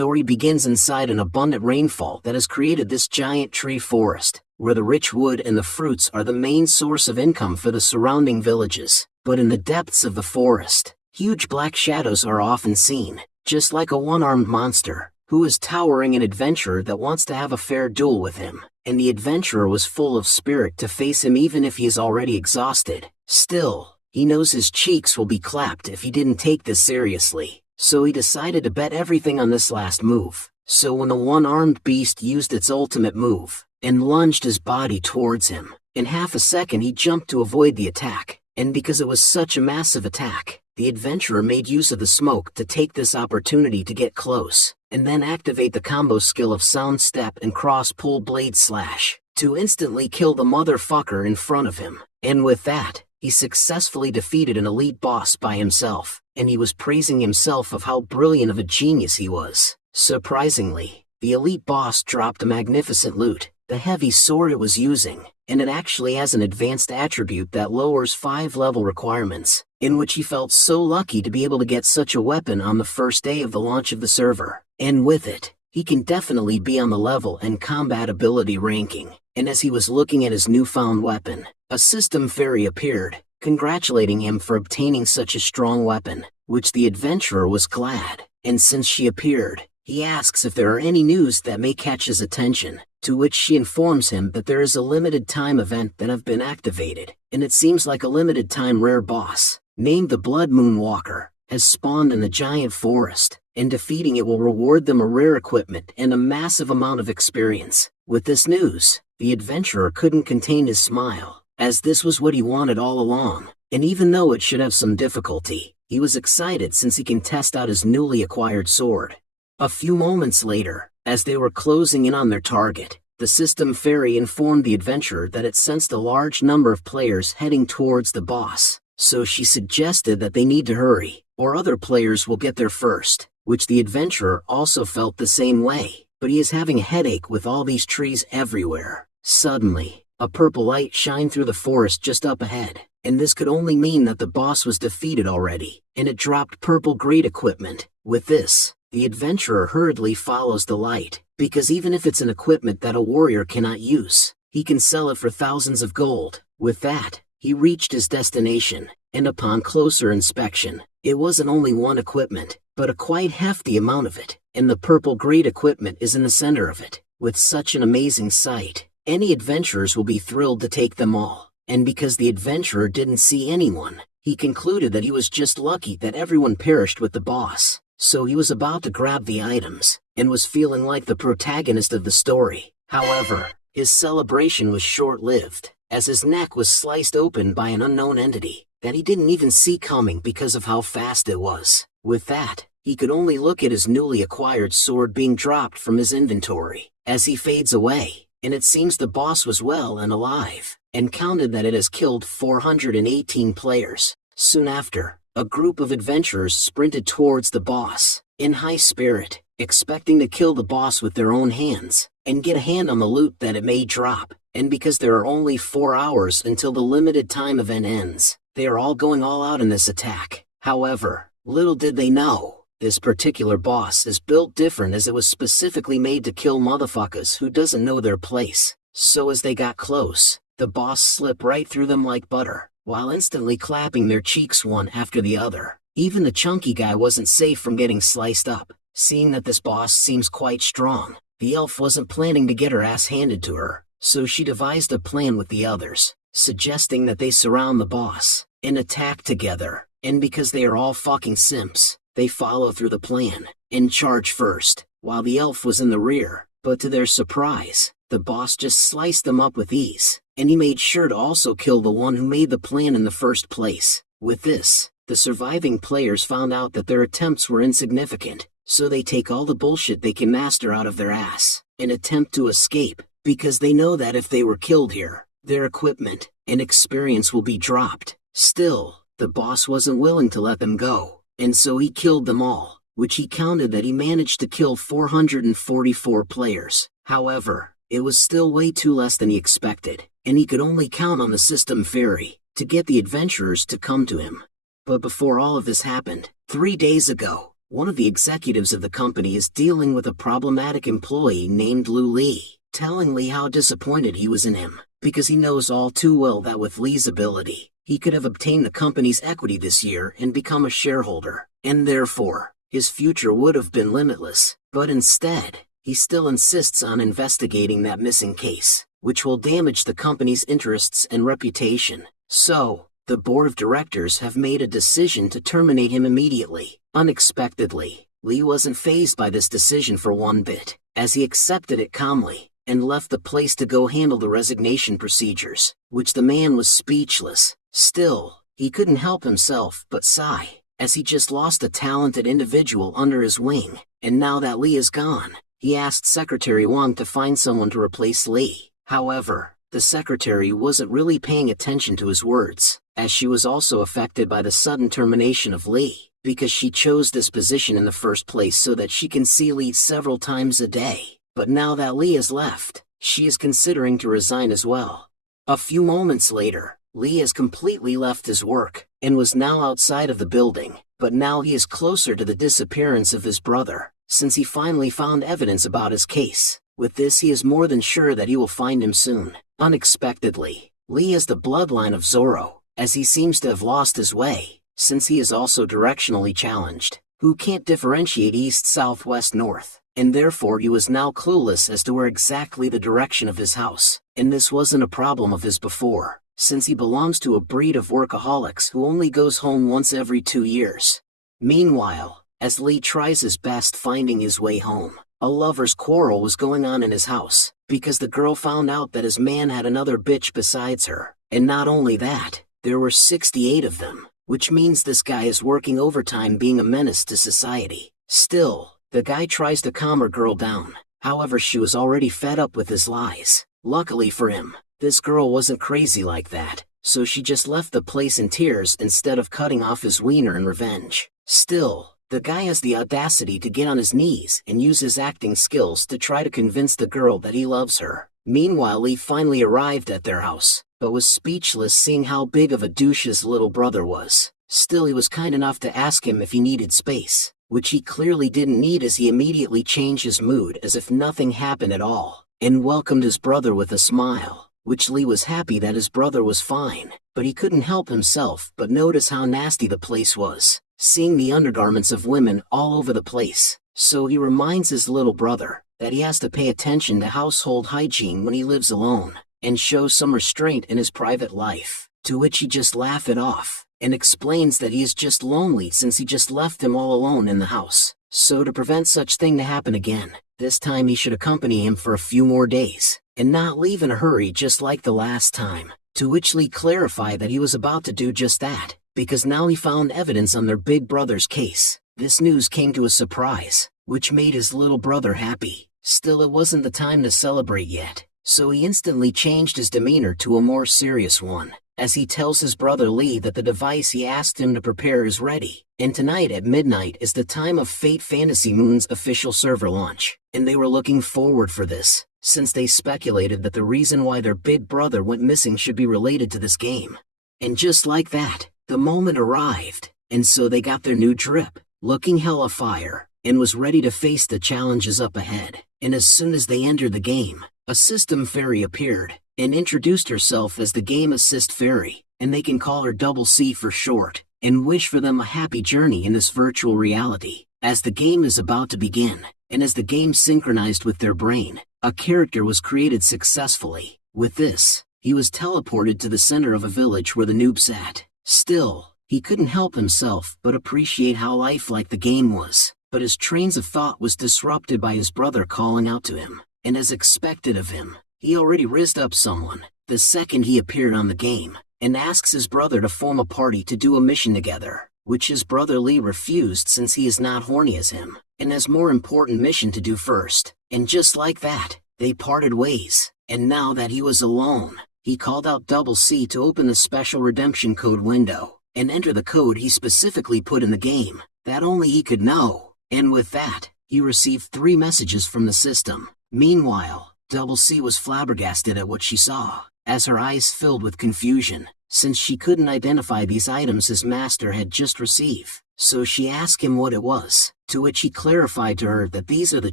story begins inside an abundant rainfall that has created this giant tree forest, where the rich wood and the fruits are the main source of income for the surrounding villages. But in the depths of the forest, huge black shadows are often seen, just like a one-armed monster, who is towering an adventurer that wants to have a fair duel with him. And the adventurer was full of spirit to face him even if he is already exhausted. Still, he knows his cheeks will be clapped if he didn't take this seriously, so he decided to bet everything on this last move. So when the one-armed beast used its ultimate move, and lunged his body towards him, in half a second he jumped to avoid the attack, and because it was such a massive attack, the adventurer made use of the smoke to take this opportunity to get close, and then activate the combo skill of Sound Step and Cross-Pull Blade Slash, to instantly kill the motherfucker in front of him. And with that, he successfully defeated an elite boss by himself, and he was praising himself of how brilliant of a genius he was. Surprisingly, the elite boss dropped a magnificent loot, the heavy sword it was using, and it actually has an advanced attribute that lowers 5 level requirements, in which he felt so lucky to be able to get such a weapon on the first day of the launch of the server. And with it, he can definitely be on the level and combat ability ranking. And as he was looking at his newfound weapon, a system fairy appeared, congratulating him for obtaining such a strong weapon, which the adventurer was glad. And since she appeared, he asks if there are any news that may catch his attention, to which she informs him that there is a limited time event that have been activated, and it seems like a limited time rare boss, named the Blood Moon Walker, has spawned in the giant forest, and defeating it will reward them a rare equipment and a massive amount of experience. With this news, the adventurer couldn't contain his smile, as this was what he wanted all along, and even though it should have some difficulty, he was excited since he can test out his newly acquired sword. A few moments later, as they were closing in on their target, the system fairy informed the adventurer that it sensed a large number of players heading towards the boss, so she suggested that they need to hurry, or other players will get there first, which the adventurer also felt the same way, but he is having a headache with all these trees everywhere. Suddenly, a purple light shined through the forest just up ahead, and this could only mean that the boss was defeated already, and it dropped purple great equipment. With this, the adventurer hurriedly follows the light, because even if it's an equipment that a warrior cannot use, he can sell it for thousands of gold. With that, he reached his destination, and upon closer inspection, it wasn't only one equipment, but a quite hefty amount of it, and the purple great equipment is in the center of it. With such an amazing sight, any adventurers will be thrilled to take them all, and because the adventurer didn't see anyone, he concluded that he was just lucky that everyone perished with the boss. So he was about to grab the items, and was feeling like the protagonist of the story. However, his celebration was short-lived, as his neck was sliced open by an unknown entity that he didn't even see coming because of how fast it was. With that, he could only look at his newly acquired sword being dropped from his inventory, as he fades away, and it seems the boss was well and alive, and counted that it has killed 418 players. Soon after, a group of adventurers sprinted towards the boss, in high spirit, expecting to kill the boss with their own hands, and get a hand on the loot that it may drop. And because there are only 4 hours until the limited time event ends, they are all going all out in this attack. However, little did they know, this particular boss is built different, as it was specifically made to kill motherfuckers who doesn't know their place. So as they got close, the boss slipped right through them like butter, while instantly clapping their cheeks one after the other. Even the chunky guy wasn't safe from getting sliced up. Seeing that this boss seems quite strong, the elf wasn't planning to get her ass handed to her, so she devised a plan with the others, suggesting that they surround the boss and attack together. And because they are all fucking simps, they follow through the plan and charge first, while the elf was in the rear. But to their surprise, the boss just sliced them up with ease, and he made sure to also kill the one who made the plan in the first place. With this, the surviving players found out that their attempts were insignificant, so they take all the bullshit they can master out of their ass and attempt to escape, because they know that if they were killed here, their equipment and experience will be dropped. Still, the boss wasn't willing to let them go, and so he killed them all, which he counted that he managed to kill 444 players. However, it was still way too less than he expected, and he could only count on the system fairy to get the adventurers to come to him. But before all of this happened, 3 days ago, One of the executives of the company is dealing with a problematic employee named Lou Lee, telling Lee how disappointed he was in him, because he knows all too well that with Lee's ability, he could have obtained the company's equity this year and become a shareholder, and therefore, his future would have been limitless, but instead, he still insists on investigating that missing case, which will damage the company's interests and reputation. So, the board of directors have made a decision to terminate him immediately. Unexpectedly, Lee wasn't fazed by this decision for one bit, as he accepted it calmly, and left the place to go handle the resignation procedures, which the man was speechless. Still, he couldn't help himself but sigh, as he just lost a talented individual under his wing, and now that Lee is gone, he asked Secretary Wang to find someone to replace Lee. However, the secretary wasn't really paying attention to his words, as she was also affected by the sudden termination of Lee, because she chose this position in the first place so that she can see Lee several times a day. But now that Lee has left, she is considering to resign as well. A few moments later, Lee has completely left his work, and was now outside of the building, but now he is closer to the disappearance of his brother, since he finally found evidence about his case. With this, he is more than sure that he will find him soon. Unexpectedly, Lee has the bloodline of Zorro, as he seems to have lost his way, since he is also directionally challenged, who can't differentiate east, south, west, north, and therefore he was now clueless as to where exactly the direction of his house, and this wasn't a problem of his before, since he belongs to a breed of workaholics who only goes home once every 2 years. Meanwhile, as Lee tries his best finding his way home, a lover's quarrel was going on in his house, because the girl found out that his man had another bitch besides her, and not only that, there were 68 of them, which means this guy is working overtime being a menace to society. Still, the guy tries to calm her girl down, however she was already fed up with his lies. Luckily for him, this girl wasn't crazy like that, so she just left the place in tears instead of cutting off his wiener in revenge. Still, the guy has the audacity to get on his knees and use his acting skills to try to convince the girl that he loves her. Meanwhile, Lee finally arrived at their house, but was speechless seeing how big of a douche his little brother was. Still, he was kind enough to ask him if he needed space, which he clearly didn't need, as he immediately changed his mood as if nothing happened at all, and welcomed his brother with a smile, which Lee was happy that his brother was fine, but he couldn't help himself but notice how nasty the place was, seeing the undergarments of women all over the place. So he reminds his little brother that he has to pay attention to household hygiene when he lives alone, and show some restraint in his private life, to which he just laughs it off, and explains that he is just lonely since he just left him all alone in the house. So to prevent such thing to happen again, this time he should accompany him for a few more days, and not leave in a hurry just like the last time, to which Lee clarified that he was about to do just that, because now he found evidence on their big brother's case. This news came to a surprise, which made his little brother happy. Still, it wasn't the time to celebrate yet, so he instantly changed his demeanor to a more serious one, as he tells his brother Lee that the device he asked him to prepare is ready, and tonight at midnight is the time of Fate Fantasy Moon's official server launch, and they were looking forward for this, since they speculated that the reason why their big brother went missing should be related to this game. And just like that, the moment arrived, and so they got their new drip, looking hella fire, and was ready to face the challenges up ahead. And as soon as they entered the game, a system fairy appeared, and introduced herself as the Game Assist Fairy, and they can call her Double C for short, and wish for them a happy journey in this virtual reality. As the game is about to begin, and as the game synchronized with their brain, a character was created successfully. With this, he was teleported to the center of a village where the noob sat. Still, he couldn't help himself but appreciate how lifelike the game was, but his trains of thought was disrupted by his brother calling out to him, and as expected of him, he already rizzed up someone the second he appeared on the game, and asks his brother to form a party to do a mission together, which his brother Lee refused since he is not horny as him, and has more important mission to do first. And just like that, they parted ways, and now that he was alone, he called out Double C to open the special redemption code window, and enter the code he specifically put in the game, that only he could know, and with that, he received 3 messages from the system. Meanwhile, Double C was flabbergasted at what she saw, as her eyes filled with confusion, since she couldn't identify these items his master had just received. so she asked him what it was, to which he clarified to her that these are the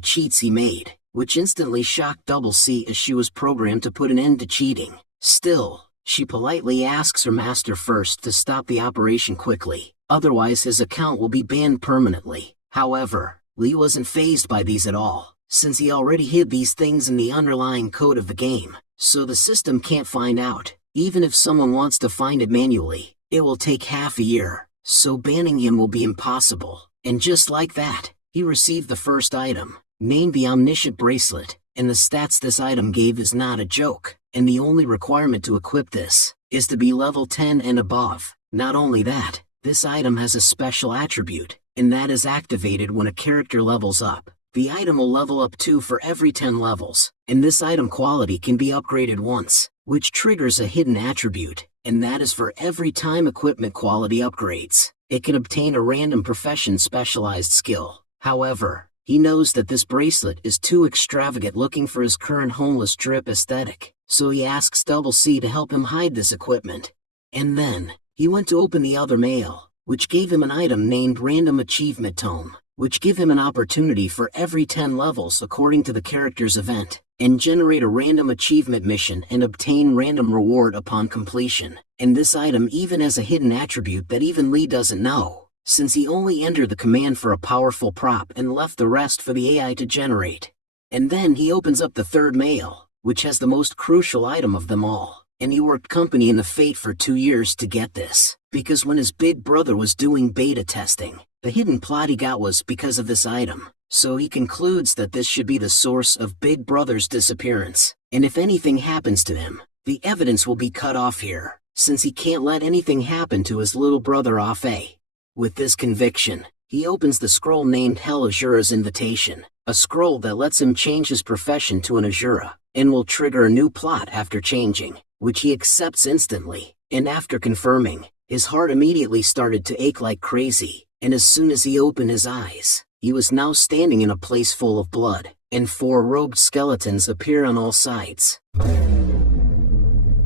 cheats he made, which instantly shocked Double C as she was programmed to put an end to cheating. Still, she politely asks her master first to stop the operation quickly, otherwise his account will be banned permanently. However, Lee wasn't fazed by these at all, since he already hid these things in the underlying code of the game, so the system can't find out. Even if someone wants to find it manually, it will take half a year, so banning him will be impossible. And just like that, he received the first item, named the Omniscient Bracelet, and the stats this item gave is not a joke, and the only requirement to equip this is to be level 10 and above. Not only that, this item has a special attribute, and that is activated when a character levels up. The item will level up 2 for every 10 levels, and this item quality can be upgraded once, which triggers a hidden attribute, and that is for every time equipment quality upgrades. It can obtain a random profession specialized skill. However, he knows that this bracelet is too extravagant looking for his current homeless drip aesthetic, so he asks Double C to help him hide this equipment. And then, he went to open the other mail, which gave him an item named Random Achievement Tome, which give him an opportunity for every 10 levels according to the character's event, and generate a random achievement mission and obtain random reward upon completion. And this item even has a hidden attribute that even Lee doesn't know, since he only entered the command for a powerful prop and left the rest for the AI to generate. And then he opens up the third mail, which has the most crucial item of them all, and he worked company in the Fate for 2 years to get this, because when his big brother was doing beta testing, the hidden plot he got was because of this item, so he concludes that this should be the source of Big Brother's disappearance, and if anything happens to him, the evidence will be cut off here, since he can't let anything happen to his little brother off A. With this conviction, he opens the scroll named Hell Azura's Invitation, a scroll that lets him change his profession to an Azura, and will trigger a new plot after changing, which he accepts instantly, and after confirming, his heart immediately started to ache like crazy. And as soon as he opened his eyes, he was now standing in a place full of blood, and 4 robed skeletons appear on all sides,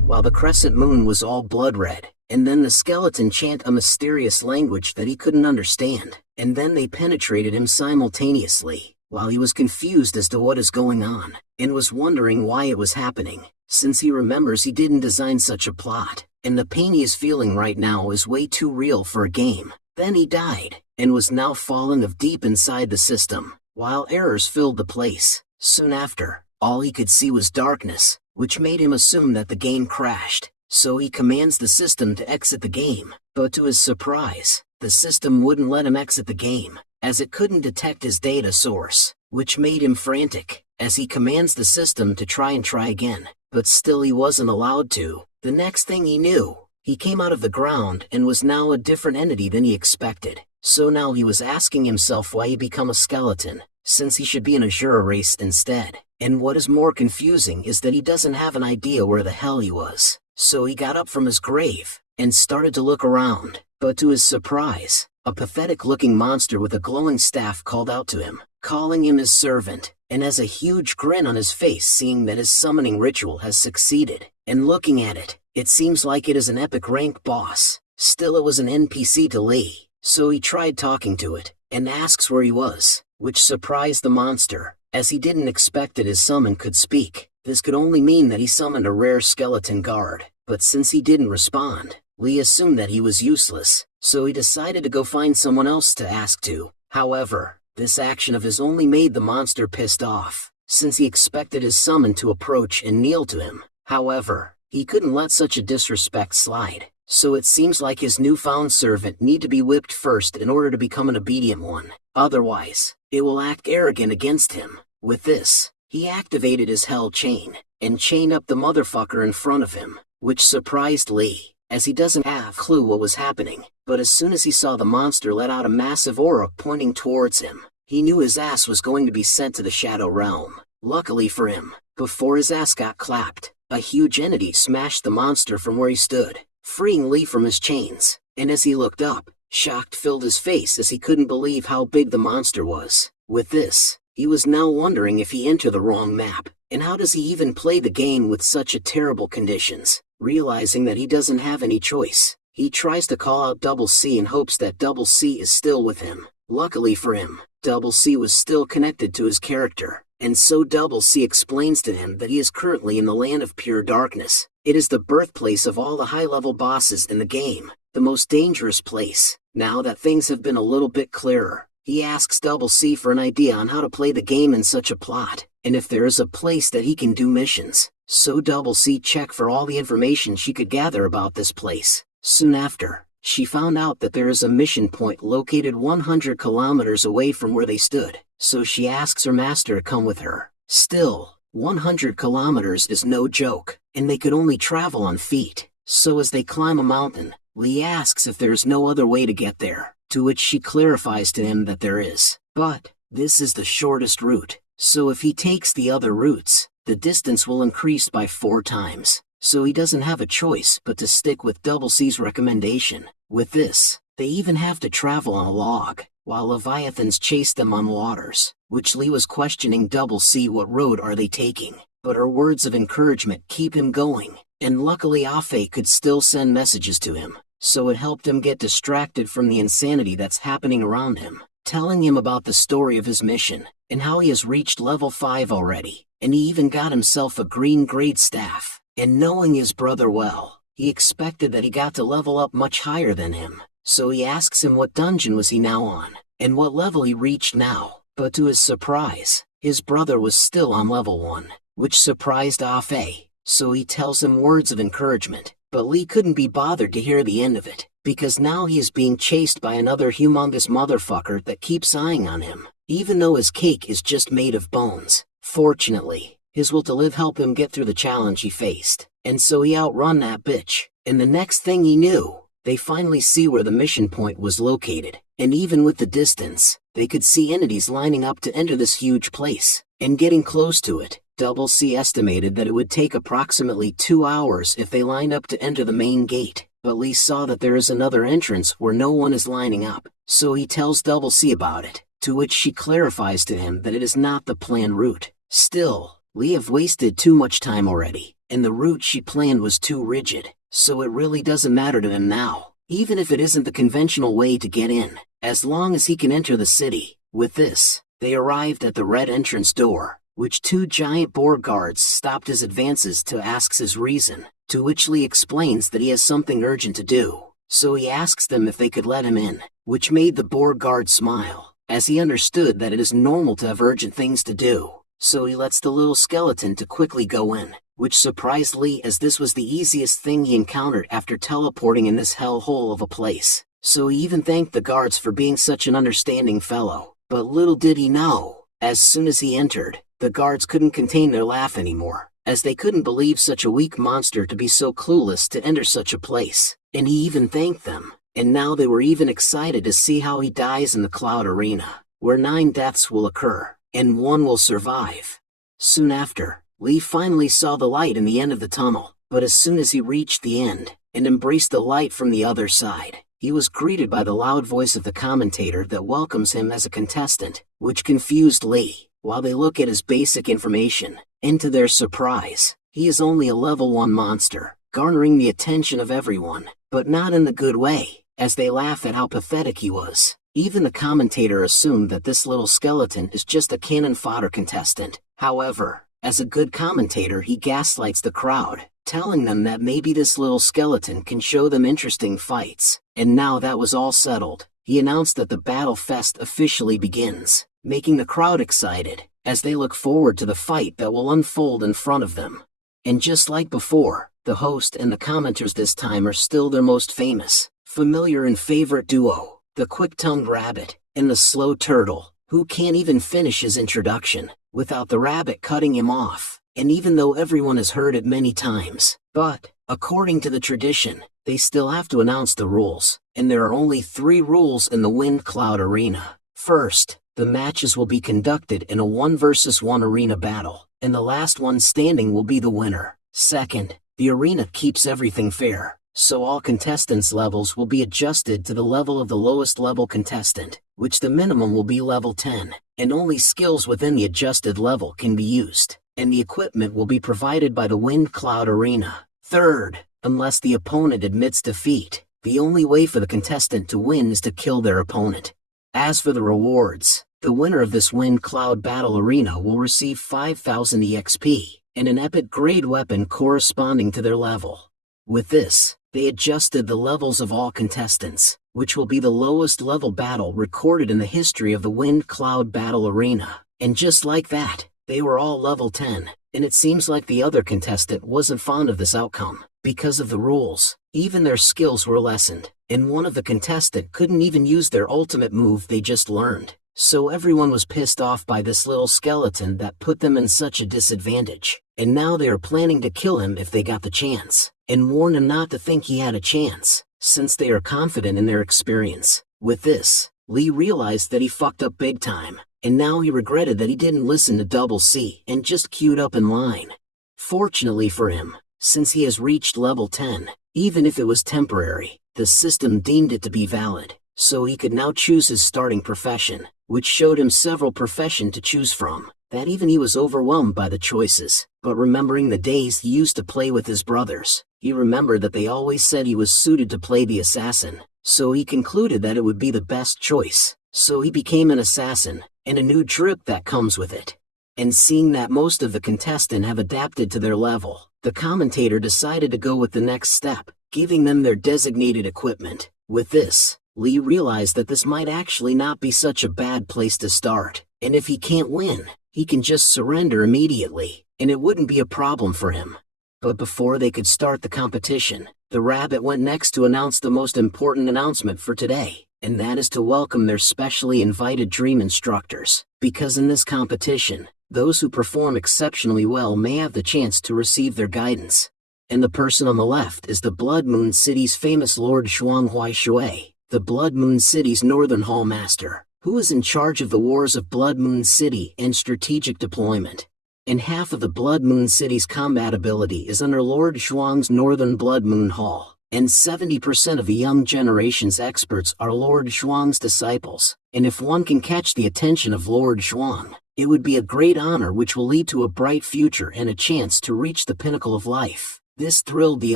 while the crescent moon was all blood red. And then the skeleton chant a mysterious language that he couldn't understand, and then they penetrated him simultaneously, while he was confused as to what is going on, and was wondering why it was happening, since he remembers he didn't design such a plot, and the pain he is feeling right now is way too real for a game. Then he died, and was now fallen of deep inside the system, while errors filled the place. Soon after, all he could see was darkness, which made him assume that the game crashed, so he commands the system to exit the game, but to his surprise, the system wouldn't let him exit the game, as it couldn't detect his data source, which made him frantic, as he commands the system to try again, but still he wasn't allowed to. The next thing he knew, he came out of the ground and was now a different entity than he expected, so now he was asking himself why he become a skeleton, since he should be an Azura race instead. And what is more confusing is that he doesn't have an idea where the hell he was, so he got up from his grave, and started to look around, but to his surprise, a pathetic-looking monster with a glowing staff called out to him, calling him his servant, and has a huge grin on his face seeing that his summoning ritual has succeeded, and looking at it, it seems like it is an epic rank boss. Still it was an NPC to Lee, so he tried talking to it, and asks where he was, which surprised the monster, as he didn't expect that his summon could speak. This could only mean that he summoned a rare skeleton guard, but since he didn't respond, Lee assumed that he was useless, so he decided to go find someone else to ask to. However, this action of his only made the monster pissed off, since he expected his summon to approach and kneel to him. However, he couldn't let such a disrespect slide, so it seems like his newfound servant need to be whipped first in order to become an obedient one. Otherwise, it will act arrogant against him. With this, he activated his hell chain, and chained up the motherfucker in front of him, which surprised Lee, as he doesn't have a clue what was happening. But as soon as he saw the monster let out a massive aura pointing towards him, he knew his ass was going to be sent to the Shadow Realm. Luckily for him, before his ass got clapped, a huge entity smashed the monster from where he stood, freeing Lee from his chains, and as he looked up, shock filled his face as he couldn't believe how big the monster was. With this, he was now wondering if he entered the wrong map, and how does he even play the game with such a terrible conditions. Realizing that he doesn't have any choice, He tries to call out Double C in hopes that Double C is still with him. Luckily for him, Double C was still connected to his character, and so Double C explains to him that he is currently in the land of pure darkness. It is the birthplace of all the high-level bosses in the game, the most dangerous place. Now that things have been a little bit clearer, he asks Double C for an idea on how to play the game in such a plot, and if there is a place that he can do missions. So Double C checked for all the information she could gather about this place. Soon after, she found out that there is a mission point located 100 kilometers away from where they stood, so she asks her master to come with her. Still, 100 kilometers is no joke, and they could only travel on feet. So as they climb a mountain, Lee asks if there is no other way to get there, to which she clarifies to him that there is. But this is the shortest route, so if he takes the other routes, the distance will increase by 4 times. So he doesn't have a choice but to stick with Double C's recommendation. With this, they even have to travel on a log, while leviathans chase them on waters, which Lee was questioning Double C what road are they taking, but her words of encouragement keep him going, and luckily Afe could still send messages to him, so it helped him get distracted from the insanity that's happening around him, telling him about the story of his mission, and how he has reached level 5 already, and he even got himself a green grade staff. And knowing his brother well, he expected that he got to level up much higher than him, so he asks him what dungeon was he now on, and what level he reached now, but to his surprise, his brother was still on level 1, which surprised Afe, so he tells him words of encouragement, but Lee couldn't be bothered to hear the end of it, because now he is being chased by another humongous motherfucker that keeps eyeing on him, even though his cake is just made of bones. Fortunately, his will to live helped him get through the challenge he faced, and so he outrun that bitch, and the next thing he knew, they finally see where the mission point was located, and even with the distance, they could see entities lining up to enter this huge place, and getting close to it. Double C estimated that it would take approximately 2 hours if they lined up to enter the main gate, but Lee saw that there is another entrance where no one is lining up, so he tells Double C about it, to which she clarifies to him that it is not the planned route. Still, Lee have wasted too much time already, and the route she planned was too rigid, so it really doesn't matter to him now, even if it isn't the conventional way to get in, as long as he can enter the city. With this, they arrived at the red entrance door, which 2 giant boar guards stopped his advances to ask his reason, to which Lee explains that he has something urgent to do, so he asks them if they could let him in, which made the boar guard smile, as he understood that it is normal to have urgent things to do. So he lets the little skeleton to quickly go in, which surprised Lee as this was the easiest thing he encountered after teleporting in this hellhole of a place. So he even thanked the guards for being such an understanding fellow. But little did he know, as soon as he entered, the guards couldn't contain their laugh anymore, as they couldn't believe such a weak monster to be so clueless to enter such a place. And he even thanked them, and now they were even excited to see how he dies in the Cloud Arena, where 9 deaths will occur, and 1 will survive. Soon after, Lee finally saw the light in the end of the tunnel, but as soon as he reached the end, and embraced the light from the other side, he was greeted by the loud voice of the commentator that welcomes him as a contestant, which confused Lee, while they look at his basic information, and to their surprise, he is only a level 1 monster, garnering the attention of everyone, but not in the good way, as they laugh at how pathetic he was. Even the commentator assumed that this little skeleton is just a cannon fodder contestant. However, as a good commentator he gaslights the crowd, telling them that maybe this little skeleton can show them interesting fights. And now that was all settled, he announced that the Battle Fest officially begins, making the crowd excited, as they look forward to the fight that will unfold in front of them. And just like before, the host and the commenters this time are still their most famous, familiar and favorite duo, the quick-tongued rabbit, and the slow turtle, who can't even finish his introduction, without the rabbit cutting him off. And even though everyone has heard it many times, but, according to the tradition, they still have to announce the rules, and there are only 3 rules in the Wind Cloud Arena. First, the matches will be conducted in a 1 versus 1 arena battle, and the last one standing will be the winner. Second, the arena keeps everything fair, so all contestants' levels will be adjusted to the level of the lowest level contestant, which the minimum will be level 10, and only skills within the adjusted level can be used, and the equipment will be provided by the Wind Cloud Arena. Third, unless the opponent admits defeat, The only way for the contestant to win is to kill their opponent. As for the rewards, the winner of this Wind Cloud Battle Arena will receive 5,000 EXP, and an epic grade weapon corresponding to their level. With this, they adjusted the levels of all contestants, which will be the lowest level battle recorded in the history of the Wind Cloud Battle Arena. And just like that, they were all level 10, and it seems like the other contestant wasn't fond of this outcome. Because of the rules, even their skills were lessened, and one of the contestant couldn't even use their ultimate move they just learned. So everyone was pissed off by this little skeleton that put them in such a disadvantage, and now they are planning to kill him if they got the chance, and warn him not to think he had a chance, since they are confident in their experience. With this, Lee realized that he fucked up big time, and now he regretted that he didn't listen to Double C and just queued up in line. Fortunately for him, since he has reached level 10, even if it was temporary, the system deemed it to be valid, so he could now choose his starting profession, which showed him several professions to choose from. That even he was overwhelmed by the choices, but remembering the days he used to play with his brothers, he remembered that they always said he was suited to play the assassin, so he concluded that it would be the best choice. So he became an assassin, and a new drip that comes with it. And seeing that most of the contestants have adapted to their level, the commentator decided to go with the next step, giving them their designated equipment. With this, Lee realized that this might actually not be such a bad place to start, and if he can't win, he can just surrender immediately, and it wouldn't be a problem for him. But before they could start the competition, the rabbit went next to announce the most important announcement for today, and that is to welcome their specially invited dream instructors, because in this competition, those who perform exceptionally well may have the chance to receive their guidance. And the person on the left is the Blood Moon City's famous Lord Xuang Huaishui, the Blood Moon City's Northern Hall Master, who is in charge of the wars of Blood Moon City and strategic deployment. And half of the Blood Moon City's combat ability is under Lord Xuang's Northern Blood Moon Hall, and 70% of the young generation's experts are Lord Xuang's disciples. And if one can catch the attention of Lord Xuang, it would be a great honor which will lead to a bright future and a chance to reach the pinnacle of life. This thrilled the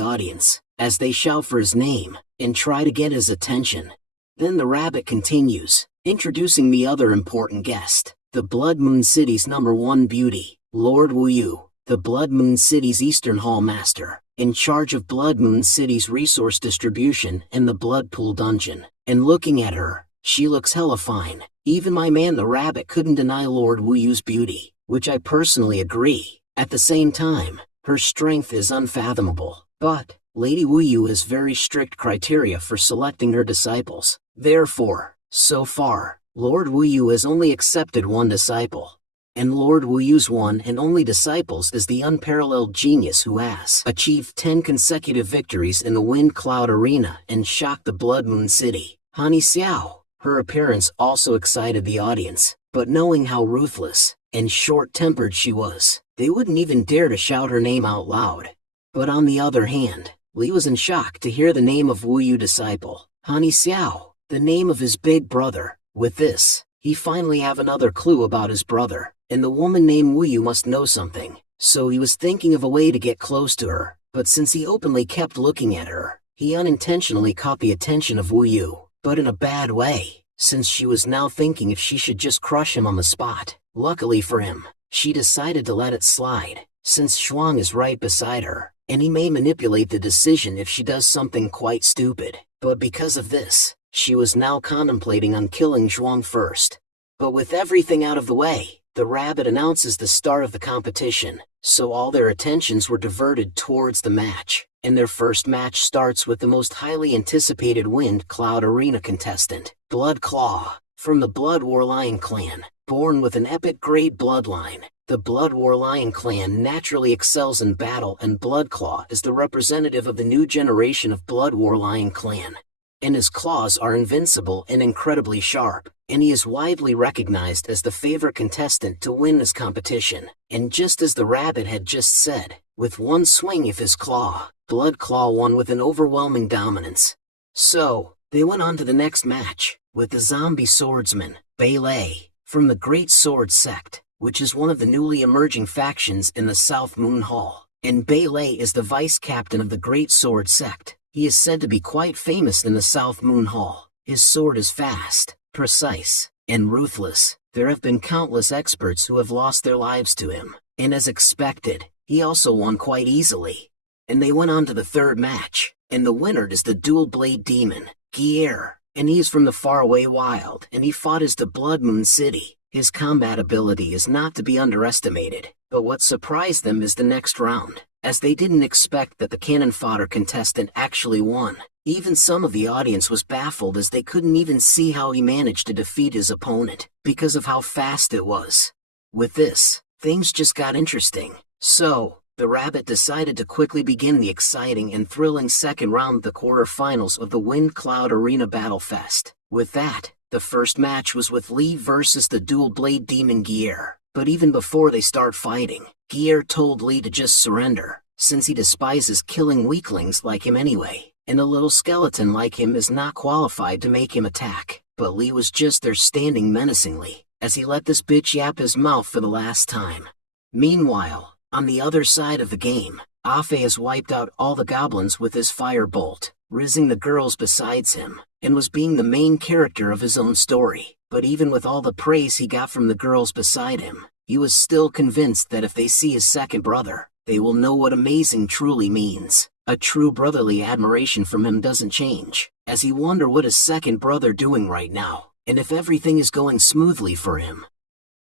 audience, as they shout for his name, and try to get his attention. Then the rabbit continues, introducing the other important guest, the Blood Moon City's #1 beauty, Lord Wu Yu, the Blood Moon City's Eastern Hall Master, in charge of Blood Moon City's resource distribution and the Blood Pool Dungeon. And looking at her, she looks hella fine. Even my man the rabbit couldn't deny Lord Wu Yu's beauty, which I personally agree. At the same time, her strength is unfathomable. But, Lady Wu Yu has very strict criteria for selecting her disciples. Therefore, so far, Lord Wu Yu has only accepted one disciple. And Lord Wu Yu's one and only disciples is the unparalleled genius who has achieved 10 consecutive victories in the Wind Cloud Arena and shocked the Blood Moon City, Hani Xiao. Her appearance also excited the audience, but knowing how ruthless and short-tempered she was, they wouldn't even dare to shout her name out loud. But on the other hand, Li was in shock to hear the name of Wu Yu disciple, Hani Xiao, the name of his big brother. With this, he finally have another clue about his brother, and the woman named Wu Yu must know something, so he was thinking of a way to get close to her, but since he openly kept looking at her, he unintentionally caught the attention of Wu Yu, but in a bad way, since she was now thinking if she should just crush him on the spot. Luckily for him, she decided to let it slide, since Xuang is right beside her, and he may manipulate the decision if she does something quite stupid. But because of this, she was now contemplating on killing Xuang first. But with everything out of the way, the rabbit announces the start of the competition, so all their attentions were diverted towards the match. And their first match starts with the most highly anticipated Wind Cloud Arena contestant, Blood Claw, from the Blood War Lion clan. Born with an epic great bloodline, the Blood War Lion clan naturally excels in battle, and Blood Claw is the representative of the new generation of Blood War Lion clan. And his claws are invincible and incredibly sharp, and he is widely recognized as the favorite contestant to win this competition. And just as the rabbit had just said, with one swing of his claw, Blood Claw won with an overwhelming dominance. So, they went on to the next match, with the zombie swordsman, Beilei, from the Great Sword Sect, which is one of the newly emerging factions in the South Moon Hall. And Beilei is the vice captain of the Great Sword Sect, He is said to be quite famous in the South Moon Hall. His sword is fast, precise, and ruthless. There have been countless experts who have lost their lives to him, and as expected, he also won quite easily. And they went on to the third match, and the winner is the dual-blade demon, Gier, and he is from the faraway wild, and he fought as the Blood Moon City. His combat ability is not to be underestimated, but what surprised them is the next round, as they didn't expect that the cannon fodder contestant actually won. Even some of the audience was baffled as they couldn't even see how he managed to defeat his opponent, because of how fast it was. With this, things just got interesting. So, the Rabbit decided to quickly begin the exciting and thrilling second round of the quarterfinals of the Wind Cloud Arena Battle Fest. With that, the first match was with Lee versus the dual-blade demon Gier. But even before they start fighting, Gier told Lee to just surrender, since he despises killing weaklings like him anyway, and a little skeleton like him is not qualified to make him attack. But Lee was just there standing menacingly, as he let this bitch yap his mouth for the last time. Meanwhile, on the other side of the game, Afe has wiped out all the goblins with his firebolt, rizzing the girls besides him, and was being the main character of his own story. But even with all the praise he got from the girls beside him, he was still convinced that if they see his second brother, they will know what amazing truly means. A true brotherly admiration from him doesn't change, as he wonder what his second brother doing right now, and if everything is going smoothly for him.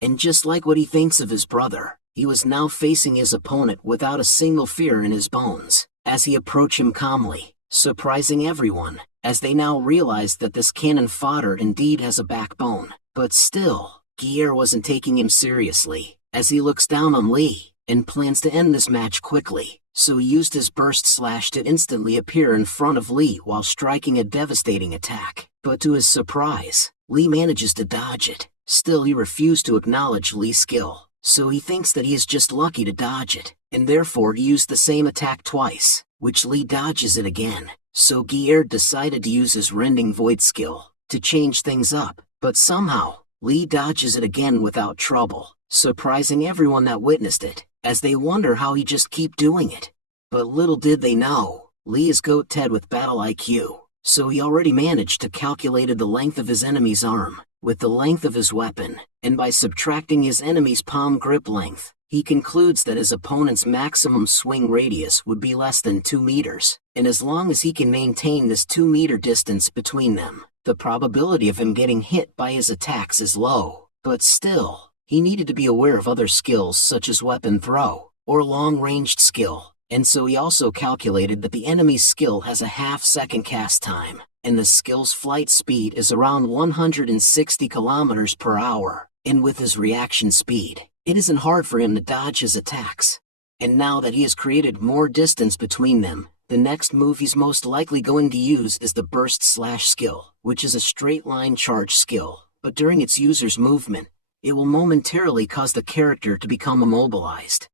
And just like what he thinks of his brother, he was now facing his opponent without a single fear in his bones, as he approached him calmly, surprising everyone, as they now realized that this cannon fodder indeed has a backbone. But still, Gier wasn't taking him seriously, as he looks down on Lee, and plans to end this match quickly, so he used his burst slash to instantly appear in front of Lee while striking a devastating attack. But to his surprise, Lee manages to dodge it. Still, he refused to acknowledge Lee's skill, so he thinks that he is just lucky to dodge it, and therefore he used the same attack twice, which Lee dodges it again. So Gier decided to use his Rending Void skill to change things up, but somehow, Lee dodges it again without trouble, surprising everyone that witnessed it, as they wonder how he just keep doing it. But little did they know, Lee is goat Ted with battle IQ, so he already managed to calculate the length of his enemy's arm, with the length of his weapon, and by subtracting his enemy's palm grip length, he concludes that his opponent's maximum swing radius would be less than 2 meters, and as long as he can maintain this 2-meter distance between them, the probability of him getting hit by his attacks is low. But still, he needed to be aware of other skills such as weapon throw, or long-ranged skill, and so he also calculated that the enemy's skill has a half-second cast time, and the skill's flight speed is around 160 kilometers per hour, and with his reaction speed, it isn't hard for him to dodge his attacks. And now that he has created more distance between them, the next move he's most likely going to use is the burst slash skill, which is a straight line charge skill, but during its user's movement, it will momentarily cause the character to become immobilized.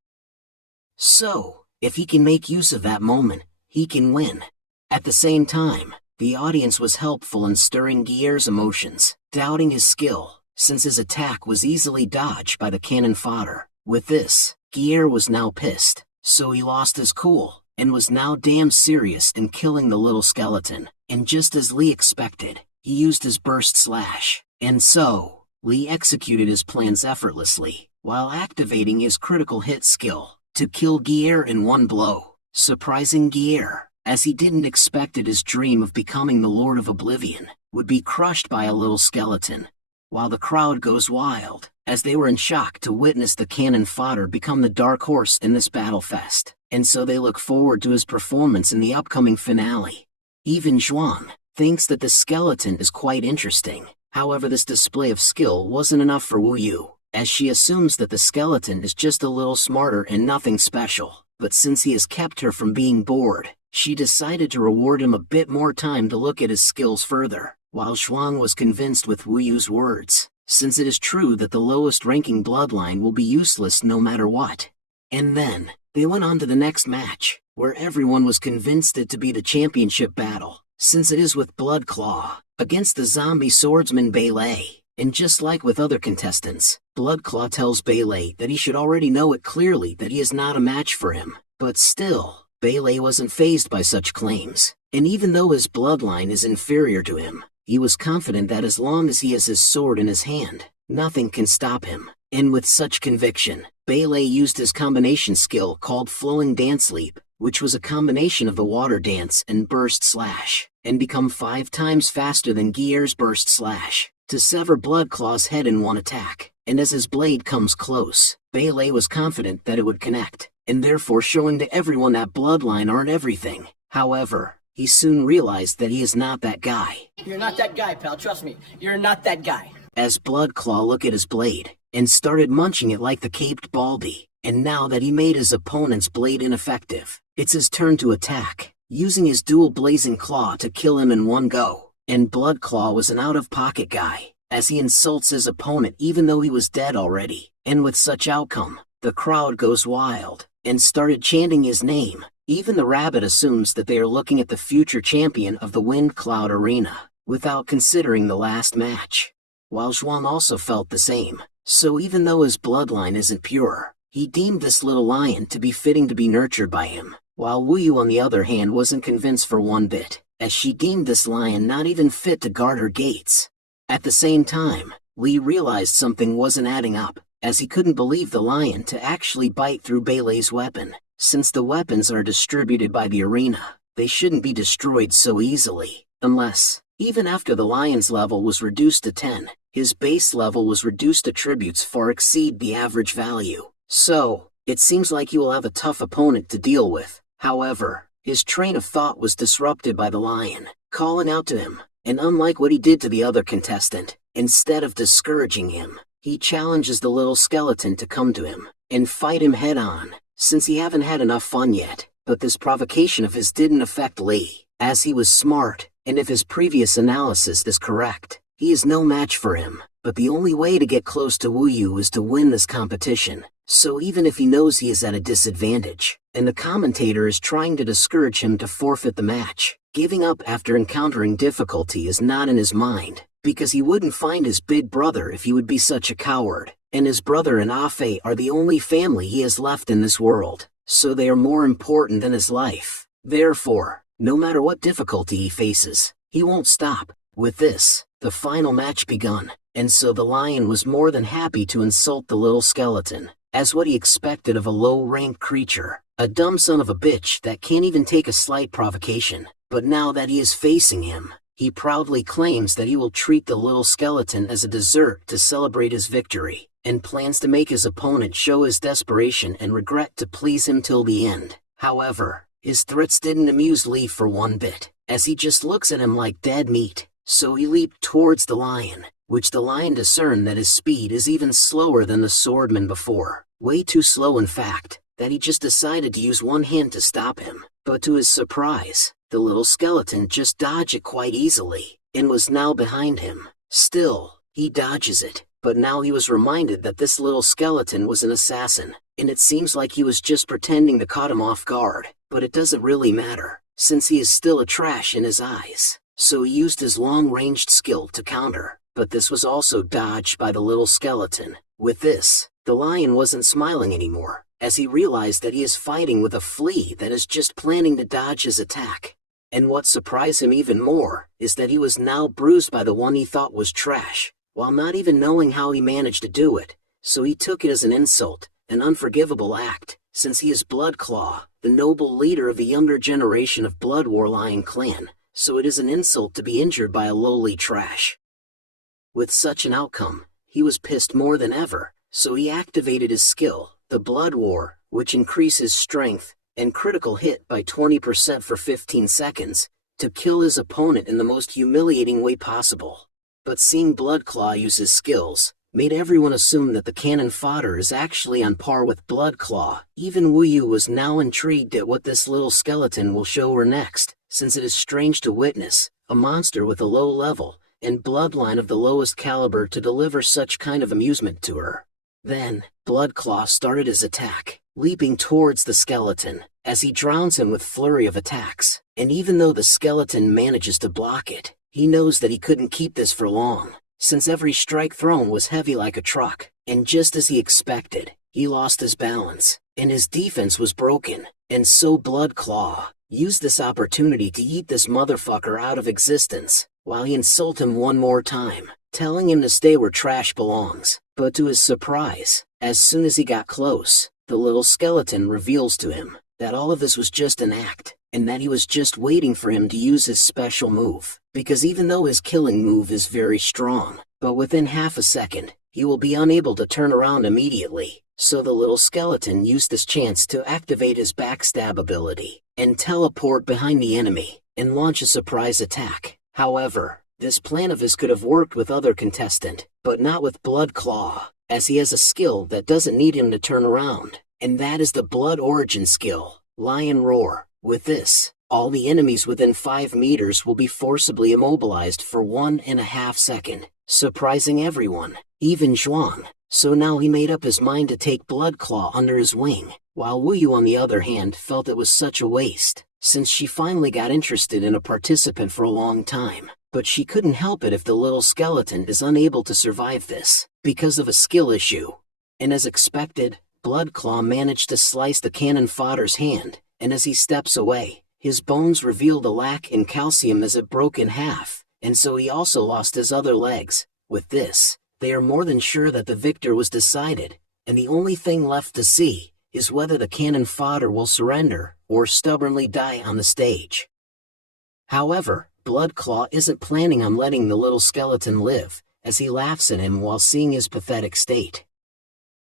So, if he can make use of that moment, he can win. At the same time, the audience was helpful in stirring Gier's emotions, doubting his skill, since his attack was easily dodged by the cannon fodder. With this, Gier was now pissed, so he lost his cool, and was now damn serious in killing the little skeleton. And just as Lee expected, he used his burst slash, and so, Lee executed his plans effortlessly, while activating his critical hit skill, to kill Gier in one blow, surprising Gier, as he didn't expect that his dream of becoming the Lord of Oblivion would be crushed by a little skeleton. While the crowd goes wild, as they were in shock to witness the cannon fodder become the dark horse in this battle fest, and so they look forward to his performance in the upcoming finale. Even Zhuang thinks that the skeleton is quite interesting. However, this display of skill wasn't enough for Wu Yu, as she assumes that the skeleton is just a little smarter and nothing special. But since he has kept her from being bored, she decided to reward him a bit more time to look at his skills further, while Zhuang was convinced with Wu Yu's words, since it is true that the lowest ranking bloodline will be useless no matter what. And then, they went on to the next match, where everyone was convinced it to be the championship battle, since it is with Blood Claw against the zombie swordsman Bailey. And just like with other contestants, Blood Claw tells Bailey that he should already know it clearly that he is not a match for him. But still, Bailey wasn't fazed by such claims, and even though his bloodline is inferior to him, he was confident that as long as he has his sword in his hand, nothing can stop him. And with such conviction, Bailey used his combination skill called Flowing Dance Leap, which was a combination of the water dance and burst slash, and become 5 times faster than Gier's burst slash, to sever Bloodclaw's head in one attack. And as his blade comes close, Bailey was confident that it would connect, and therefore showing to everyone that bloodline aren't everything. However, he soon realized that he is not that guy. You're not that guy, pal, trust me. You're not that guy. As Bloodclaw looked at his blade, and started munching it like the caped Baldy, and now that he made his opponent's blade ineffective, it's his turn to attack, using his dual blazing claw to kill him in one go. And Bloodclaw was an out-of-pocket guy, as he insults his opponent even though he was dead already. And with such outcome, the crowd goes wild, and started chanting his name. Even the rabbit assumes that they are looking at the future champion of the Wind Cloud Arena, without considering the last match. While Zhuan also felt the same, so even though his bloodline isn't pure, he deemed this little lion to be fitting to be nurtured by him, while Wu Yu on the other hand wasn't convinced for one bit, as she deemed this lion not even fit to guard her gates. At the same time, Li realized something wasn't adding up, as he couldn't believe the lion to actually bite through Bailey's weapon. Since the weapons are distributed by the arena, they shouldn't be destroyed so easily, unless, even after the lion's level was reduced to 10, his base level was reduced to tributes far exceed the average value. So, it seems like he will have a tough opponent to deal with. However, his train of thought was disrupted by the lion, calling out to him, and unlike what he did to the other contestant, instead of discouraging him, he challenges the little skeleton to come to him, and fight him head-on, since he haven't had enough fun yet. But this provocation of his didn't affect Li, as he was smart, and if his previous analysis is correct, he is no match for him. But the only way to get close to Wu Yu is to win this competition, so even if he knows he is at a disadvantage, and the commentator is trying to discourage him to forfeit the match, giving up after encountering difficulty is not in his mind, because he wouldn't find his big brother if he would be such a coward, and his brother and Afe are the only family he has left in this world, so they are more important than his life. Therefore, no matter what difficulty he faces, he won't stop. With this, the final match begun, and so the lion was more than happy to insult the little skeleton, as what he expected of a low-ranked creature, a dumb son of a bitch that can't even take a slight provocation. But now that he is facing him, he proudly claims that he will treat the little skeleton as a dessert to celebrate his victory, and plans to make his opponent show his desperation and regret to please him till the end. However, his threats didn't amuse Li for one bit, as he just looks at him like dead meat, so he leaped towards the lion, which the lion discerned that his speed is even slower than the swordman before, way too slow in fact, that he just decided to use one hand to stop him. But to his surprise, the little skeleton just dodged it quite easily, and was now behind him. Still, he dodges it, but now he was reminded that this little skeleton was an assassin, and it seems like he was just pretending to caught him off guard, but it doesn't really matter, since he is still a trash in his eyes. So he used his long-ranged skill to counter, but this was also dodged by the little skeleton. With this, the lion wasn't smiling anymore, as he realized that he is fighting with a flea that is just planning to dodge his attack. And what surprised him even more, is that he was now bruised by the one he thought was trash, while not even knowing how he managed to do it, so he took it as an insult, an unforgivable act, since he is Bloodclaw, the noble leader of the younger generation of Blood War Lion clan, so it is an insult to be injured by a lowly trash. With such an outcome, he was pissed more than ever, so he activated his skill, the Blood War, which increases strength and critical hit by 20% for 15 seconds, to kill his opponent in the most humiliating way possible. But seeing Bloodclaw use his skills, made everyone assume that the cannon fodder is actually on par with Bloodclaw. Even Wu Yu was now intrigued at what this little skeleton will show her next, since it is strange to witness a monster with a low level and bloodline of the lowest caliber to deliver such kind of amusement to her. Then, Bloodclaw started his attack, leaping towards the skeleton, as he drowns him with flurry of attacks, and even though the skeleton manages to block it, he knows that he couldn't keep this for long, since every strike thrown was heavy like a truck, and just as he expected, he lost his balance, and his defense was broken, and so Blood Claw used this opportunity to eat this motherfucker out of existence, while he insulted him one more time, telling him to stay where trash belongs. But to his surprise, as soon as he got close, the little skeleton reveals to him that all of this was just an act, and that he was just waiting for him to use his special move, because even though his killing move is very strong, but within half a second, he will be unable to turn around immediately. So the little skeleton used this chance to activate his backstab ability, and teleport behind the enemy, and launch a surprise attack. However, this plan of his could have worked with other contestant, but not with Blood Claw, as he has a skill that doesn't need him to turn around, and that is the Blood Origin skill, Lion Roar. With this, all the enemies within 5 meters will be forcibly immobilized for 1.5 seconds, surprising everyone, even Zhuang. So now he made up his mind to take Blood Claw under his wing, while Wu Yu on the other hand felt it was such a waste, since she finally got interested in a participant for a long time, but she couldn't help it if the little skeleton is unable to survive this, because of a skill issue. And as expected, Blood Claw managed to slice the cannon fodder's hand, and as he steps away, his bones revealed a lack in calcium as it broke in half, and so he also lost his other legs. With this, they are more than sure that the victor was decided, and the only thing left to see is whether the cannon fodder will surrender or stubbornly die on the stage. However, Blood Claw isn't planning on letting the little skeleton live, as he laughs at him while seeing his pathetic state.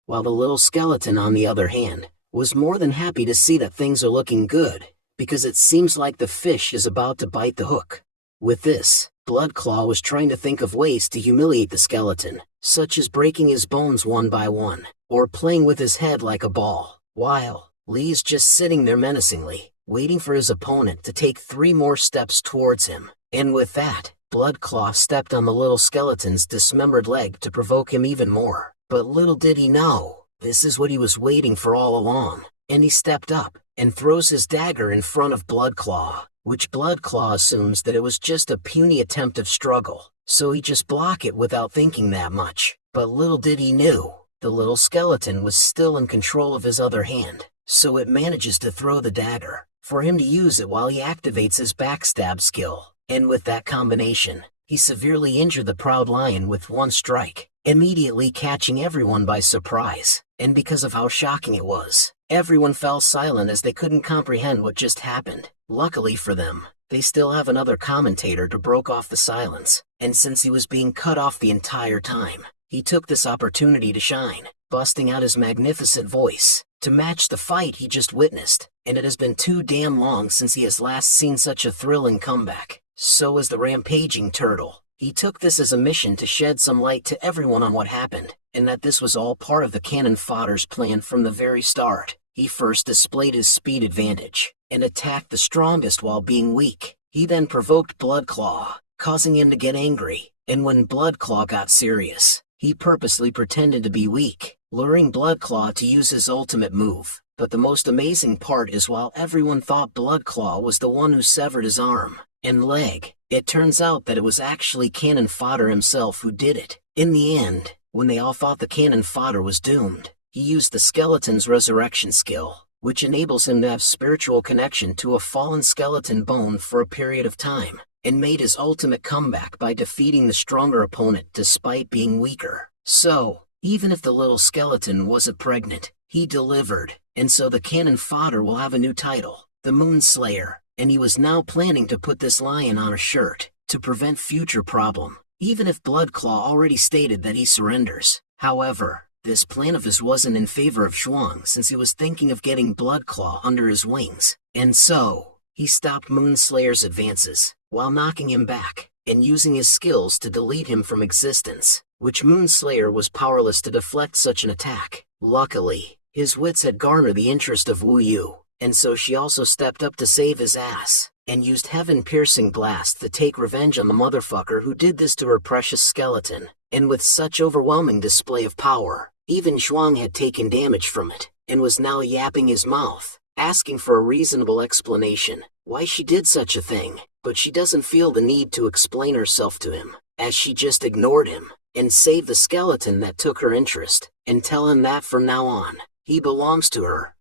While the little skeleton, on the other hand, was more than happy to see that things are looking good, because it seems like the fish is about to bite the hook. With this, Blood Claw was trying to think of ways to humiliate the skeleton, such as breaking his bones one by one, or playing with his head like a ball, while Lee's just sitting there menacingly, waiting for his opponent to take 3 more steps towards him. And with that, Blood Claw stepped on the little skeleton's dismembered leg to provoke him even more. But little did he know, this is what he was waiting for all along, and he stepped up and throws his dagger in front of Blood Claw, which Blood Claw assumes that it was just a puny attempt of struggle, so he just block it without thinking that much. But little did he know, the little skeleton was still in control of his other hand, so it manages to throw the dagger, for him to use it while he activates his backstab skill, and with that combination, he severely injured the proud lion with 1 strike, immediately catching everyone by surprise. And because of how shocking it was, everyone fell silent as they couldn't comprehend what just happened. Luckily for them, they still have another commentator to break off the silence, and since he was being cut off the entire time, he took this opportunity to shine, busting out his magnificent voice to match the fight he just witnessed. And it has been too damn long since he has last seen such a thrilling comeback. So as the rampaging turtle, he took this as a mission to shed some light to everyone on what happened, and that this was all part of the cannon fodder's plan from the very start. He first displayed his speed advantage, and attacked the strongest while being weak. He then provoked Blood Claw, causing him to get angry, and when Blood Claw got serious, he purposely pretended to be weak, luring Blood Claw to use his ultimate move. But the most amazing part is while everyone thought Blood Claw was the one who severed his arm and leg, it turns out that it was actually Cannon Fodder himself who did it. In the end, when they all thought the Cannon Fodder was doomed, he used the skeleton's resurrection skill, which enables him to have spiritual connection to a fallen skeleton bone for a period of time, and made his ultimate comeback by defeating the stronger opponent despite being weaker. So, even if the little skeleton wasn't pregnant, he delivered, and so the Cannon Fodder will have a new title, the Moon Slayer, and he was now planning to put this lion on a shirt, to prevent future problem, even if Blood Claw already stated that he surrenders. However, this plan of his wasn't in favor of Zhuang since he was thinking of getting Blood Claw under his wings, and so, he stopped Moon Slayer's advances, while knocking him back, and using his skills to delete him from existence, which Moon Slayer was powerless to deflect such an attack. Luckily, his wits had garnered the interest of Wu Yu, and so she also stepped up to save his ass, and used heaven-piercing blast to take revenge on the motherfucker who did this to her precious skeleton. And with such overwhelming display of power, even Zhuang had taken damage from it, and was now yapping his mouth, asking for a reasonable explanation, why she did such a thing, but she doesn't feel the need to explain herself to him, as she just ignored him, and save the skeleton that took her interest, and tell him that from now on, he belongs to her.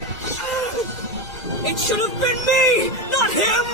It should have been me, not him!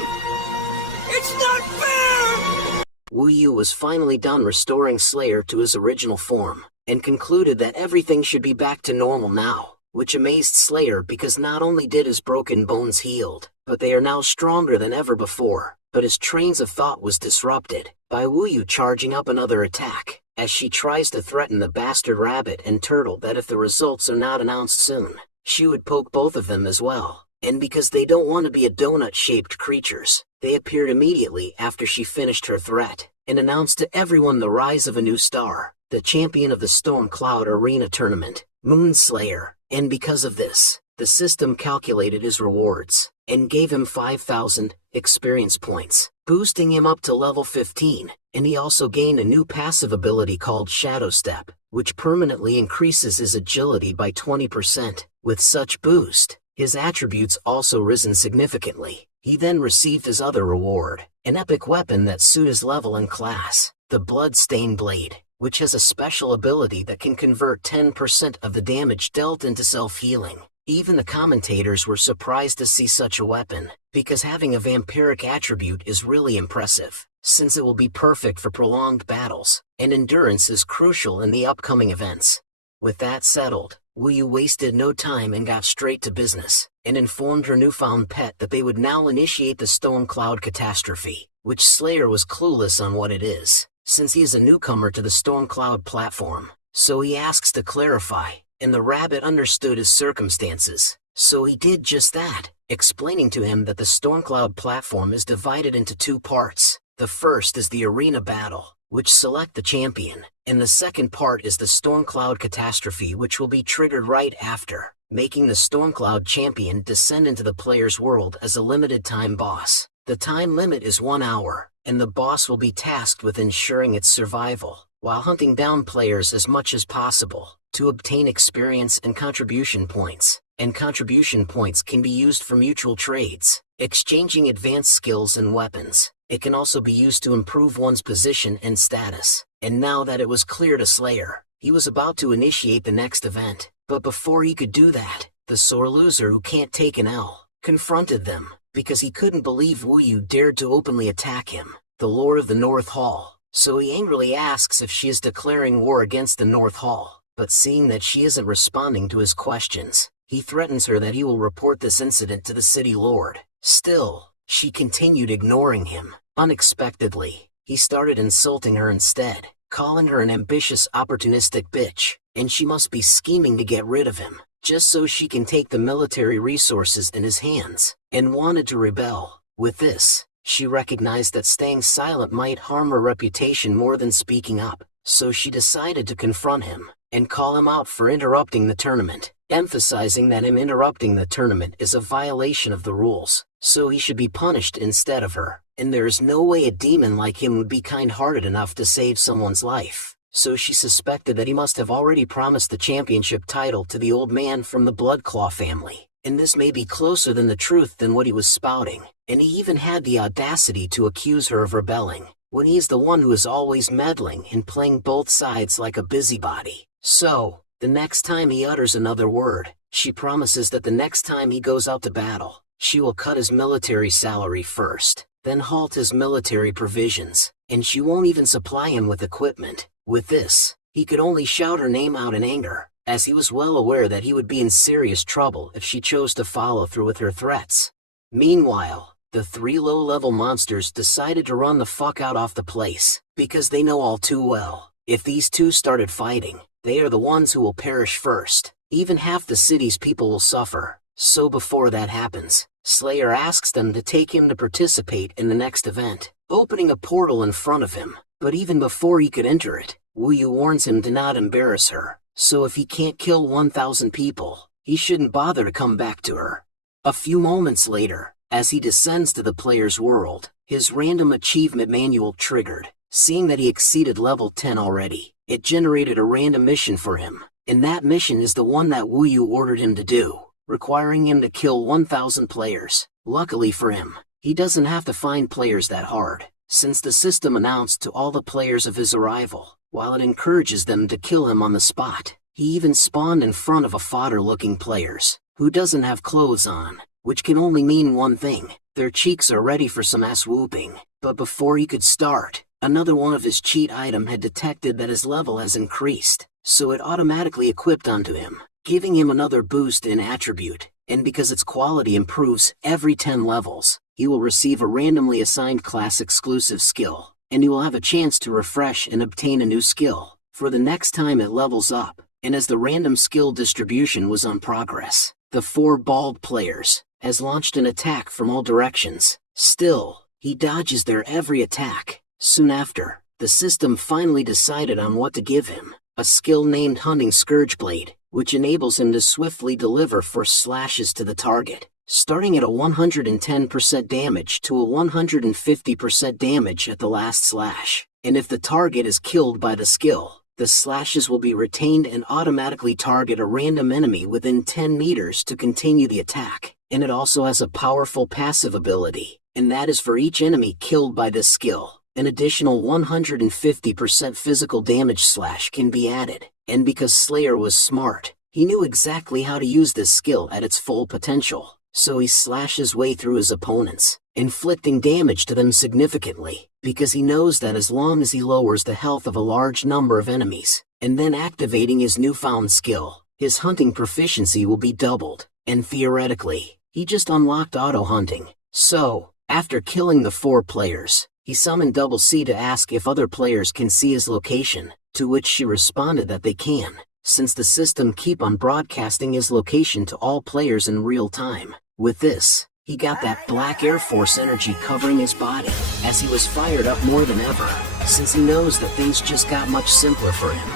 It's not fair! Wu Yu was finally done restoring Slayer to his original form, and concluded that everything should be back to normal now, which amazed Slayer because not only did his broken bones healed, but they are now stronger than ever before. But his trains of thought was disrupted by Wu Yu charging up another attack, as she tries to threaten the bastard rabbit and turtle that if the results are not announced soon, she would poke both of them as well. And because they don't want to be a donut-shaped creatures, they appeared immediately after she finished her threat, and announced to everyone the rise of a new star, the champion of the Storm Cloud Arena Tournament, Moonslayer. And because of this, the system calculated his rewards, and gave him 5,000 experience points, boosting him up to level 15, and he also gained a new passive ability called Shadow Step, which permanently increases his agility by 20%. With such boost, his attributes also risen significantly. He then received his other reward, an epic weapon that suit his level and class, the Bloodstained Blade, which has a special ability that can convert 10% of the damage dealt into self-healing. Even the commentators were surprised to see such a weapon, because having a vampiric attribute is really impressive, since it will be perfect for prolonged battles, and endurance is crucial in the upcoming events. With that settled, Wu Yu wasted no time and got straight to business, and informed her newfound pet that they would now initiate the Storm Cloud Catastrophe, which Slayer was clueless on what it is, since he is a newcomer to the Storm Cloud platform, so he asks to clarify, and the rabbit understood his circumstances, so he did just that, explaining to him that the Storm Cloud platform is divided into two parts. The first is the arena battle, which select the champion, and the second part is the Storm Cloud Catastrophe, which will be triggered right after, making the Storm Cloud champion descend into the player's world as a limited time boss. The time limit is 1 hour, and the boss will be tasked with ensuring its survival, while hunting down players as much as possible, to obtain experience and contribution points. And contribution points can be used for mutual trades, exchanging advanced skills and weapons. It can also be used to improve one's position and status. And now that it was clear to Slayer, he was about to initiate the next event. But before he could do that, the sore loser who can't take an L confronted them, because he couldn't believe Wu Yu dared to openly attack him, the Lord of the North Hall. So he angrily asks if she is declaring war against the North Hall, but seeing that she isn't responding to his questions, he threatens her that he will report this incident to the city lord. Still, she continued ignoring him. Unexpectedly, he started insulting her instead, calling her an ambitious, opportunistic bitch, and she must be scheming to get rid of him, just so she can take the military resources in his hands, and wanted to rebel. With this, she recognized that staying silent might harm her reputation more than speaking up, so she decided to confront him, and call him out for interrupting the tournament, emphasizing that him interrupting the tournament is a violation of the rules, so he should be punished instead of her, and there is no way a demon like him would be kind-hearted enough to save someone's life. So she suspected that he must have already promised the championship title to the old man from the Bloodclaw family, and this may be closer than the truth than what he was spouting, and he even had the audacity to accuse her of rebelling, when he is the one who is always meddling and playing both sides like a busybody. So, the next time he utters another word, she promises that the next time he goes out to battle, she will cut his military salary first, then halt his military provisions, and she won't even supply him with equipment. With this, he could only shout her name out in anger, as he was well aware that he would be in serious trouble if she chose to follow through with her threats. Meanwhile, the 3 low-level monsters decided to run the fuck out off the place, because they know all too well, if these two started fighting, they are the ones who will perish first. Even half the city's people will suffer. So before that happens, Slayer asks them to take him to participate in the next event, opening a portal in front of him. But even before he could enter it, Wu Yu warns him to not embarrass her, so if he can't kill 1,000 people, he shouldn't bother to come back to her. A few moments later, as he descends to the player's world, his random achievement manual triggered. Seeing that he exceeded level 10 already, it generated a random mission for him, and that mission is the one that Wu Yu ordered him to do, requiring him to kill 1,000 players. Luckily for him, he doesn't have to find players that hard, since the system announced to all the players of his arrival, while it encourages them to kill him on the spot. He even spawned in front of a fodder-looking players, who doesn't have clothes on, which can only mean one thing: their cheeks are ready for some ass whooping. But before he could start, another one of his cheat item had detected that his level has increased, so it automatically equipped onto him, giving him another boost in attribute, and because its quality improves every 10 levels, he will receive a randomly assigned class exclusive skill, and he will have a chance to refresh and obtain a new skill for the next time it levels up. And as the random skill distribution was on progress, the 4 bald players has launched an attack from all directions. Still, he dodges their every attack. Soon after, the system finally decided on what to give him: a skill named Hunting Scourgeblade, which enables him to swiftly deliver first slashes to the target, starting at a 110% damage to a 150% damage at the last slash. And if the target is killed by the skill, the slashes will be retained and automatically target a random enemy within 10 meters to continue the attack. And it also has a powerful passive ability, and that is for each enemy killed by this skill, an additional 150% physical damage slash can be added. And because Slayer was smart, he knew exactly how to use this skill at its full potential, so he slashed his way through his opponents, inflicting damage to them significantly, because he knows that as long as he lowers the health of a large number of enemies, and then activating his newfound skill, his hunting proficiency will be doubled, and theoretically, he just unlocked auto-hunting. So, after killing the 4 players, he summoned Double C to ask if other players can see his location, to which she responded that they can, since the system keep on broadcasting his location to all players in real time. With this, he got that black Air Force energy covering his body, as he was fired up more than ever, since he knows that things just got much simpler for him.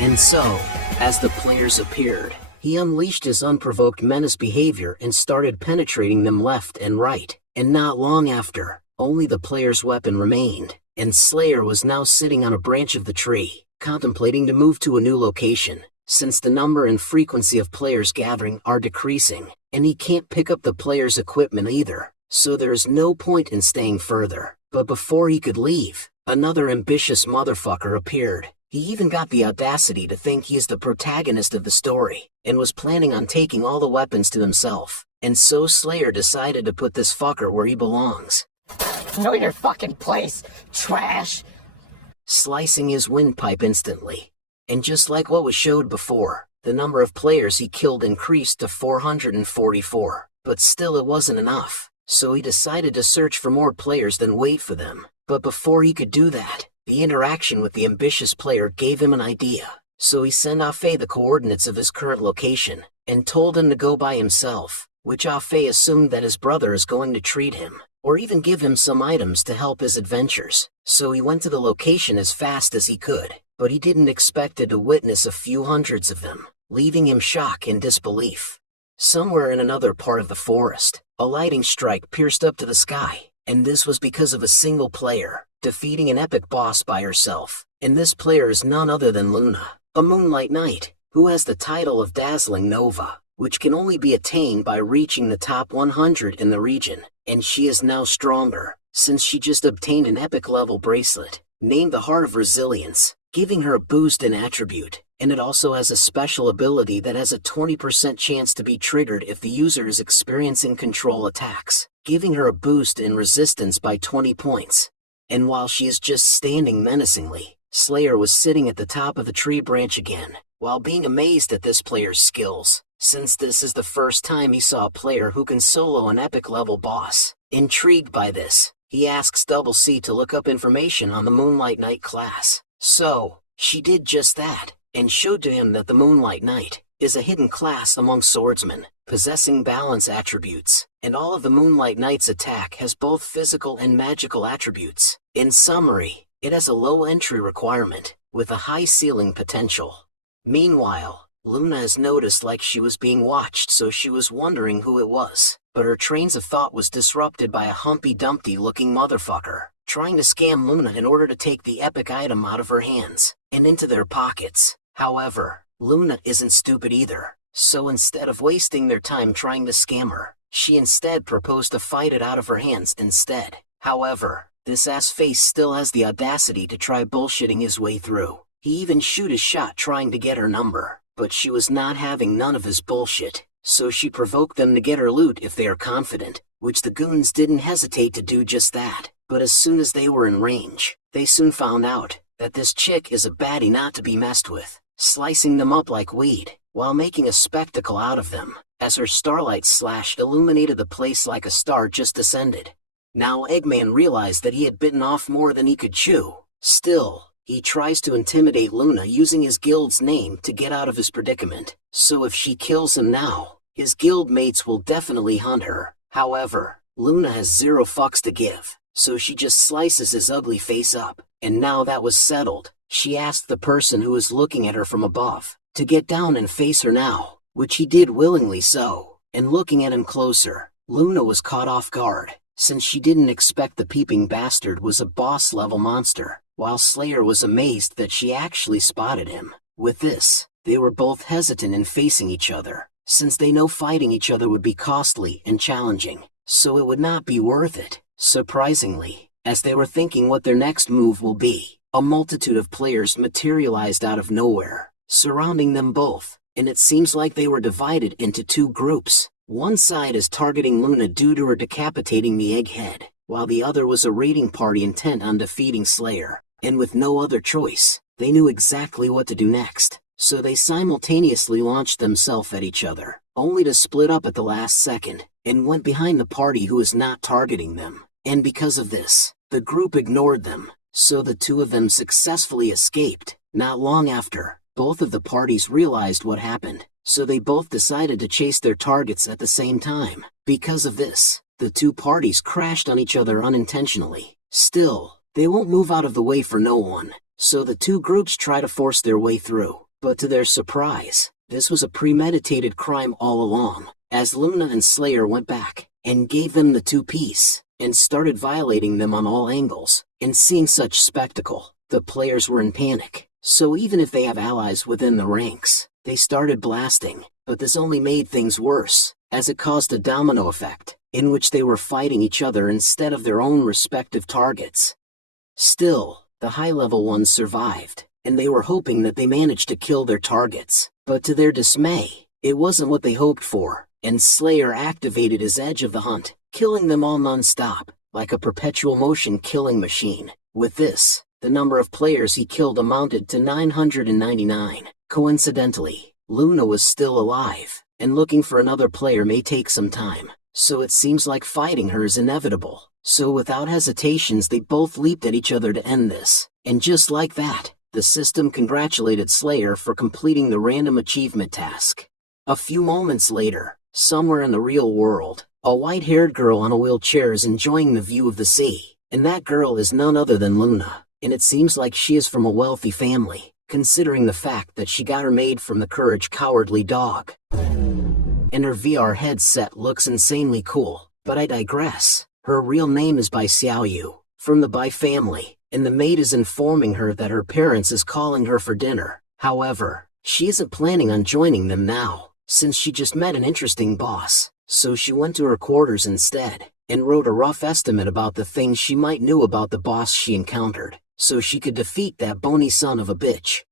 And so, as the players appeared, he unleashed his unprovoked menace behavior and started penetrating them left and right, and not long after, only the player's weapon remained, and Slayer was now sitting on a branch of the tree, contemplating to move to a new location, since the number and frequency of players gathering are decreasing, and he can't pick up the player's equipment either, so there is no point in staying further. But before he could leave, another ambitious motherfucker appeared. He even got the audacity to think he is the protagonist of the story, and was planning on taking all the weapons to himself, and so Slayer decided to put this fucker where he belongs. Know your fucking place, trash! Slicing his windpipe instantly. And just like what was showed before, the number of players he killed increased to 444, but still it wasn't enough, so he decided to search for more players than wait for them. But before he could do that, the interaction with the ambitious player gave him an idea, so he sent Afe the coordinates of his current location, and told him to go by himself, which Afe assumed that his brother is going to treat him, or even give him some items to help his adventures. So he went to the location as fast as he could, but he didn't expect to witness a few hundreds of them, leaving him shock and disbelief. Somewhere in another part of the forest, a lightning strike pierced up to the sky, and this was because of a single player, defeating an epic boss by herself, and this player is none other than Luna, a Moonlight Knight, who has the title of Dazzling Nova, which can only be attained by reaching the top 100 in the region, and she is now stronger, since she just obtained an epic level bracelet, named the Heart of Resilience, giving her a boost in attribute, and it also has a special ability that has a 20% chance to be triggered if the user is experiencing control attacks, giving her a boost in resistance by 20 points. And while she is just standing menacingly, Slayer was sitting at the top of the tree branch again, while being amazed at this player's skills, since this is the first time he saw a player who can solo an epic level boss. Intrigued by this, he asks Double C to look up information on the Moonlight Knight class. So, she did just that, and showed to him that the Moonlight Knight is a hidden class among swordsmen, possessing balance attributes, and all of the Moonlight Knight's attack has both physical and magical attributes. In summary, it has a low entry requirement, with a high ceiling potential. Meanwhile, Luna has noticed like she was being watched, so she was wondering who it was, but her trains of thought was disrupted by a Humpty Dumpty looking motherfucker, trying to scam Luna in order to take the epic item out of her hands, and into their pockets. However, Luna isn't stupid either, so instead of wasting their time trying to scam her, she instead proposed to fight it out of her hands instead. However, This ass face still has the audacity to try bullshitting his way through. He even shoot his shot trying to get her number, but she was not having none of his bullshit, so she provoked them to get her loot if they are confident, which the goons didn't hesitate to do just that. But as soon as they were in range, they soon found out that this chick is a baddie not to be messed with, slicing them up like weed, while making a spectacle out of them, as her starlight slash illuminated the place like a star just descended. Now Eggman realized that he had bitten off more than he could chew. Still, he tries to intimidate Luna using his guild's name to get out of his predicament, so if she kills him now, his guild mates will definitely hunt her. However, Luna has zero fucks to give, so she just slices his ugly face up, and now that was settled, she asked the person who was looking at her from above to get down and face her now, which he did willingly so, and looking at him closer, Luna was caught off guard, since she didn't expect the peeping bastard was a boss-level monster, while Slayer was amazed that she actually spotted him. With this, they were both hesitant in facing each other, since they know fighting each other would be costly and challenging, so it would not be worth it. Surprisingly, as they were thinking what their next move will be, a multitude of players materialized out of nowhere, surrounding them both, and it seems like they were divided into two groups. One side is targeting Luna due to her decapitating the egghead, while the other was a raiding party intent on defeating Slayer, and with no other choice, they knew exactly what to do next, so they simultaneously launched themselves at each other, only to split up at the last second, and went behind the party who was not targeting them, and because of this, the group ignored them, so the two of them successfully escaped. Not long after, both of the parties realized what happened, so they both decided to chase their targets at the same time. Because of this, the two parties crashed on each other unintentionally. Still, they won't move out of the way for no one, so the two groups try to force their way through, but to their surprise, this was a premeditated crime all along, as Luna and Slayer went back and gave them the two-piece, and started violating them on all angles. And seeing such spectacle, the players were in panic, so even if they have allies within the ranks, they started blasting, but this only made things worse, as it caused a domino effect, in which they were fighting each other instead of their own respective targets. Still, the high-level ones survived, and they were hoping that they managed to kill their targets, but to their dismay, it wasn't what they hoped for, and Slayer activated his edge of the hunt, killing them all non-stop, like a perpetual motion killing machine. With this, the number of players he killed amounted to 999. Coincidentally, Luna was still alive, and looking for another player may take some time, so it seems like fighting her is inevitable. So without hesitations they both leaped at each other to end this, and just like that, the system congratulated Slayer for completing the random achievement task. A few moments later, somewhere in the real world, a white-haired girl on a wheelchair is enjoying the view of the sea, and that girl is none other than Luna, and it seems like she is from a wealthy family, considering the fact that she got her made from the Courage Cowardly Dog. And her VR headset looks insanely cool, but I digress. Her real name is Bai Xiaoyu, from the Bai family, and the maid is informing her that her parents is calling her for dinner. However, she isn't planning on joining them now, since she just met an interesting boss, so she went to her quarters instead, and wrote a rough estimate about the things she might know about the boss she encountered, so she could defeat that bony son of a bitch.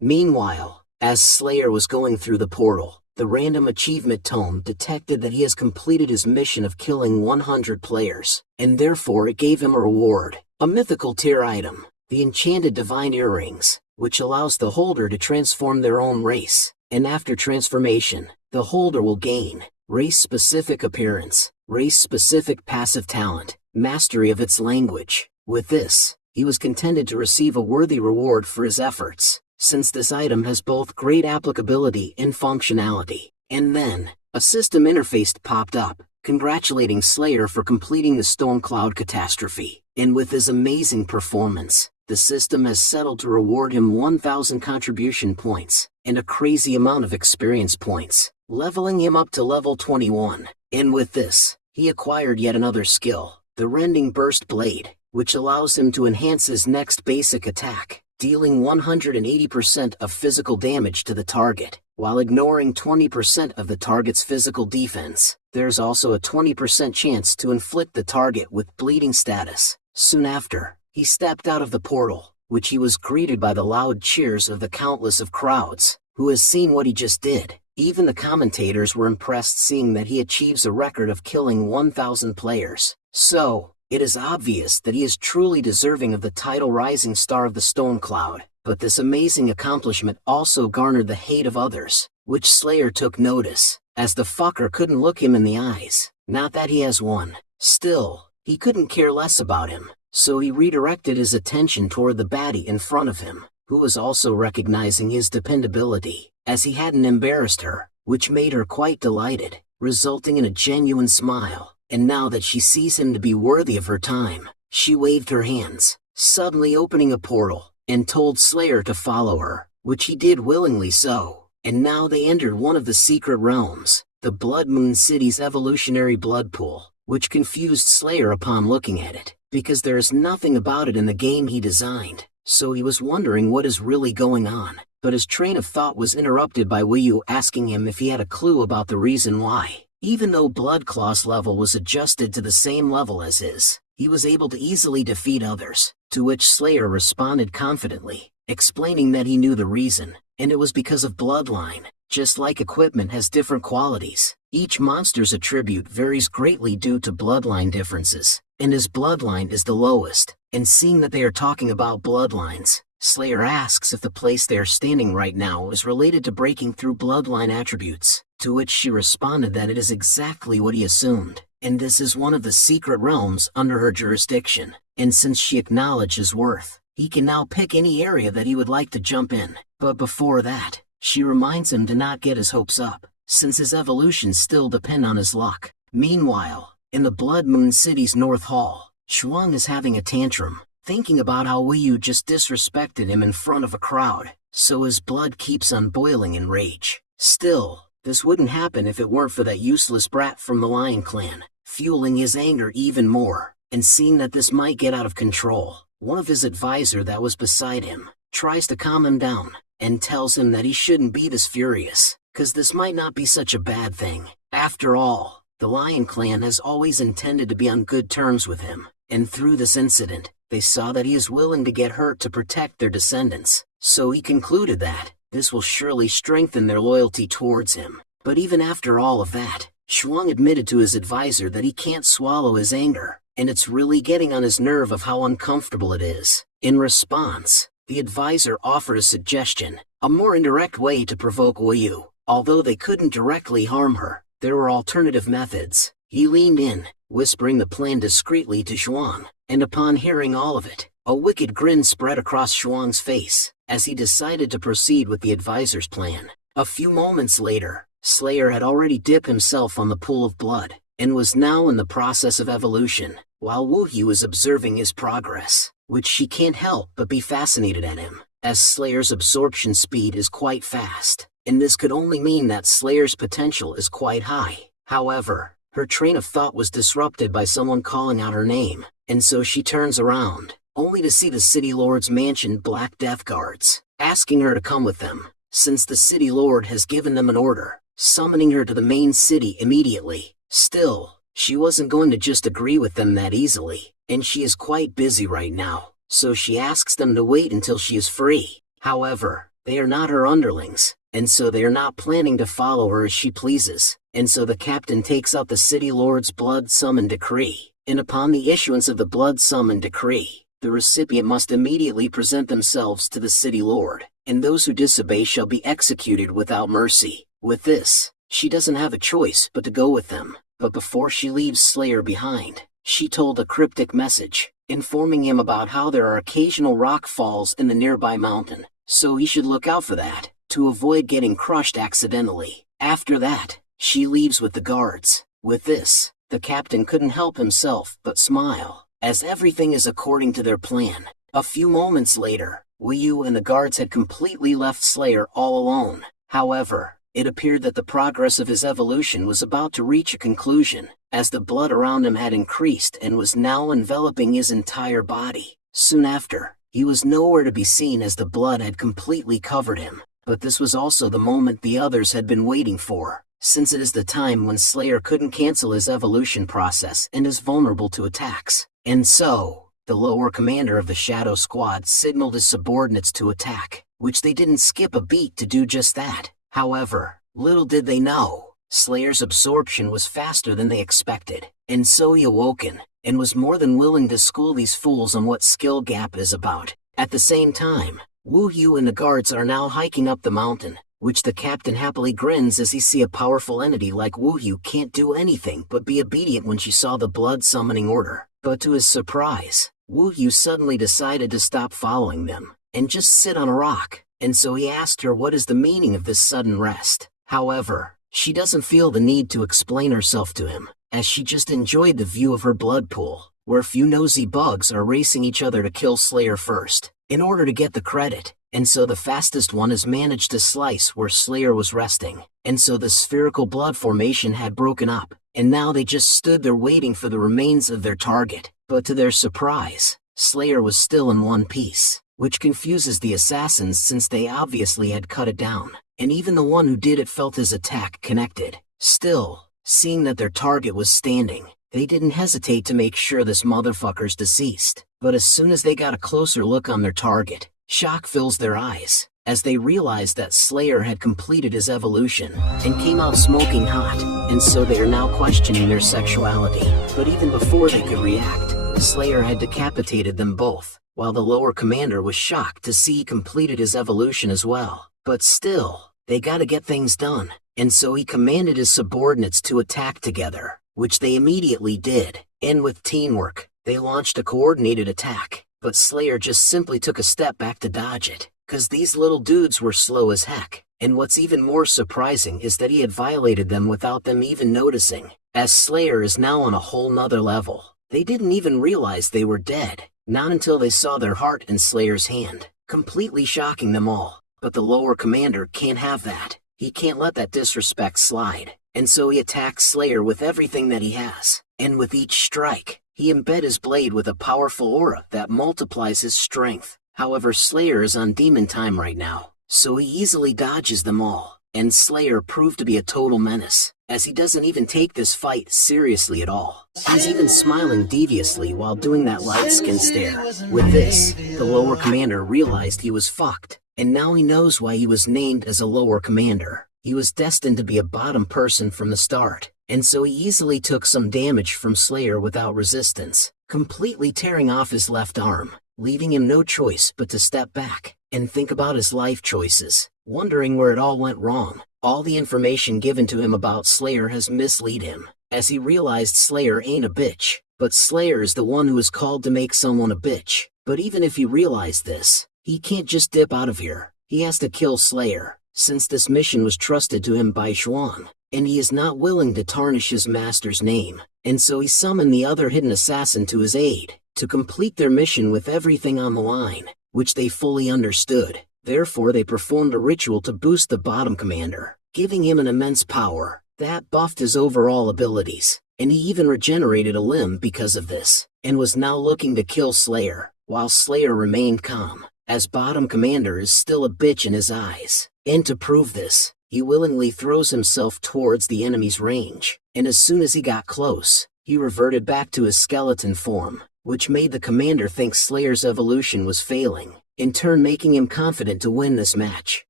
Meanwhile, as Slayer was going through the portal, the random achievement tome detected that he has completed his mission of killing 100 players, and therefore it gave him a reward, a mythical tier item, the enchanted divine earrings, which allows the holder to transform their own race, and after transformation, the holder will gain race-specific appearance, race-specific passive talent, mastery of its language. With this, he was contented to receive a worthy reward for his efforts, since this item has both great applicability and functionality. And then, a system interface popped up, congratulating Slayer for completing the storm cloud catastrophe, and with his amazing performance, the system has settled to reward him 1,000 contribution points, and a crazy amount of experience points, leveling him up to level 21. And with this, he acquired yet another skill, the Rending Burst Blade, which allows him to enhance his next basic attack, dealing 180% of physical damage to the target, while ignoring 20% of the target's physical defense. There's also a 20% chance to inflict the target with bleeding status. Soon after, he stepped out of the portal, which he was greeted by the loud cheers of the countless of crowds, who has seen what he just did. Even the commentators were impressed seeing that he achieves a record of killing 1,000 players. So, it is obvious that he is truly deserving of the title Rising Star of the Storm Cloud. But this amazing accomplishment also garnered the hate of others, which Slayer took notice, as the fucker couldn't look him in the eyes. Not that he has won. Still, he couldn't care less about him, so he redirected his attention toward the baddie in front of him, who was also recognizing his dependability, as he hadn't embarrassed her, which made her quite delighted, resulting in a genuine smile. And now that she sees him to be worthy of her time, she waved her hands, suddenly opening a portal, and told Slayer to follow her, which he did willingly so. And now they entered one of the secret realms, the Blood Moon City's evolutionary blood pool, which confused Slayer upon looking at it, because there is nothing about it in the game he designed, so he was wondering what is really going on. But his train of thought was interrupted by Wii asking him if he had a clue about the reason why. Even though Blood Claw's level was adjusted to the same level as his, he was able to easily defeat others, to which Slayer responded confidently, explaining that he knew the reason, and it was because of bloodline. Just like equipment has different qualities, each monster's attribute varies greatly due to bloodline differences, and his bloodline is the lowest. And seeing that they are talking about bloodlines, Slayer asks if the place they are standing right now is related to breaking through bloodline attributes, to which she responded that it is exactly what he assumed, and this is one of the secret realms under her jurisdiction, and since she acknowledged his worth, he can now pick any area that he would like to jump in. But before that, she reminds him to not get his hopes up, since his evolutions still depend on his luck. Meanwhile, in the Blood Moon City's North Hall, Shuang is having a tantrum, thinking about how Wii just disrespected him in front of a crowd, so his blood keeps on boiling in rage. Still, this wouldn't happen if it weren't for that useless brat from the Lion Clan, fueling his anger even more. And seeing that this might get out of control, one of his advisor that was beside him tries to calm him down, and tells him that he shouldn't be this furious, cause this might not be such a bad thing. After all, the Lion Clan has always intended to be on good terms with him, and through this incident, they saw that he is willing to get hurt to protect their descendants, so he concluded that this will surely strengthen their loyalty towards him. But even after all of that, Shuang admitted to his advisor that he can't swallow his anger, and it's really getting on his nerve of how uncomfortable it is. In response, the advisor offered a suggestion, a more indirect way to provoke Wii. Although they couldn't directly harm her, there were alternative methods. He leaned in, whispering the plan discreetly to Shuang, and upon hearing all of it, a wicked grin spread across Shuang's face, as he decided to proceed with the advisor's plan. A few moments later, Slayer had already dipped himself on the pool of blood, and was now in the process of evolution, while Woohee was observing his progress, which she can't help but be fascinated at him, as Slayer's absorption speed is quite fast, and this could only mean that Slayer's potential is quite high. However, her train of thought was disrupted by someone calling out her name, and so she turns around, only to see the City Lord's mansion Black Death Guards, asking her to come with them, since the City Lord has given them an order, summoning her to the main city immediately. Still, she wasn't going to just agree with them that easily, and she is quite busy right now, so she asks them to wait until she is free. However, they are not her underlings, and so they are not planning to follow her as she pleases, and so the captain takes out the City Lord's Blood Summon Decree, and upon the issuance of the Blood Summon Decree, the recipient must immediately present themselves to the City Lord, and those who disobey shall be executed without mercy. With this, she doesn't have a choice but to go with them, but before she leaves Slayer behind, she told a cryptic message, informing him about how there are occasional rock falls in the nearby mountain, so he should look out for that, to avoid getting crushed accidentally. After that, she leaves with the guards. With this, the captain couldn't help himself but smile, as everything is according to their plan. A few moments later, Wii and the guards had completely left Slayer all alone. However, it appeared that the progress of his evolution was about to reach a conclusion, as the blood around him had increased and was now enveloping his entire body. Soon after, He was nowhere to be seen as the blood had completely covered him. But this was also the moment the others had been waiting for, since it is the time when Slayer couldn't cancel his evolution process and is vulnerable to attacks. And so, the lower commander of the Shadow Squad signaled his subordinates to attack, which they didn't skip a beat to do just that. However, little did they know, Slayer's absorption was faster than they expected, and so he awoken, and was more than willing to school these fools on what skill gap is about. At the same time, Wu Yu and the guards are now hiking up the mountain, which the captain happily grins as he see a powerful entity like Wu Yu can't do anything but be obedient when she saw the blood summoning order. But to his surprise, Wu Yu suddenly decided to stop following them, and just sit on a rock, and so he asked her what is the meaning of this sudden rest. However, she doesn't feel the need to explain herself to him, as she just enjoyed the view of her blood pool, where a few nosy bugs are racing each other to kill Slayer first, in order to get the credit, and so the fastest one has managed to slice where Slayer was resting, and so the spherical blood formation had broken up, and now they just stood there waiting for the remains of their target. But to their surprise, Slayer was still in one piece, which confuses the assassins since they obviously had cut it down, and even the one who did it felt his attack connected. Still, seeing that their target was standing, they didn't hesitate to make sure this motherfucker's deceased. But as soon as they got a closer look on their target, shock fills their eyes, as they realized that Slayer had completed his evolution, and came out smoking hot, and so they are now questioning their sexuality. But even before they could react, Slayer had decapitated them both, while the lower commander was shocked to see he completed his evolution as well. But still, they gotta get things done, and so he commanded his subordinates to attack together, which they immediately did, and with teamwork, they launched a coordinated attack. But Slayer just simply took a step back to dodge it, cause these little dudes were slow as heck, and what's even more surprising is that he had violated them without them even noticing, as Slayer is now on a whole nother level. They didn't even realize they were dead, not until they saw their heart in Slayer's hand, completely shocking them all. But the lower commander can't have that. He can't let that disrespect slide, and so he attacks Slayer with everything that he has, and with each strike, he embed his blade with a powerful aura that multiplies his strength. However, Slayer is on demon time right now, so he easily dodges them all, and Slayer proved to be a total menace, as he doesn't even take this fight seriously at all. He's even smiling deviously while doing that light-skinned stare. With this, the lower commander realized he was fucked, and now he knows why he was named as a lower commander. He was destined to be a bottom person from the start, and so he easily took some damage from Slayer without resistance, completely tearing off his left arm, leaving him no choice but to step back and think about his life choices, wondering where it all went wrong. All the information given to him about Slayer has misled him, as he realized Slayer ain't a bitch, but Slayer is the one who is called to make someone a bitch. But even if he realized this, he can't just dip out of here. He has to kill Slayer, since this mission was trusted to him by Xuan, and he is not willing to tarnish his master's name, and so he summoned the other hidden assassin to his aid, to complete their mission with everything on the line, which they fully understood. Therefore they performed a ritual to boost the bottom commander, giving him an immense power that buffed his overall abilities, and he even regenerated a limb because of this, and was now looking to kill Slayer, while Slayer remained calm, as bottom commander is still a bitch in his eyes. And to prove this, he willingly throws himself towards the enemy's range, and as soon as he got close, he reverted back to his skeleton form, which made the commander think Slayer's evolution was failing, in turn making him confident to win this match.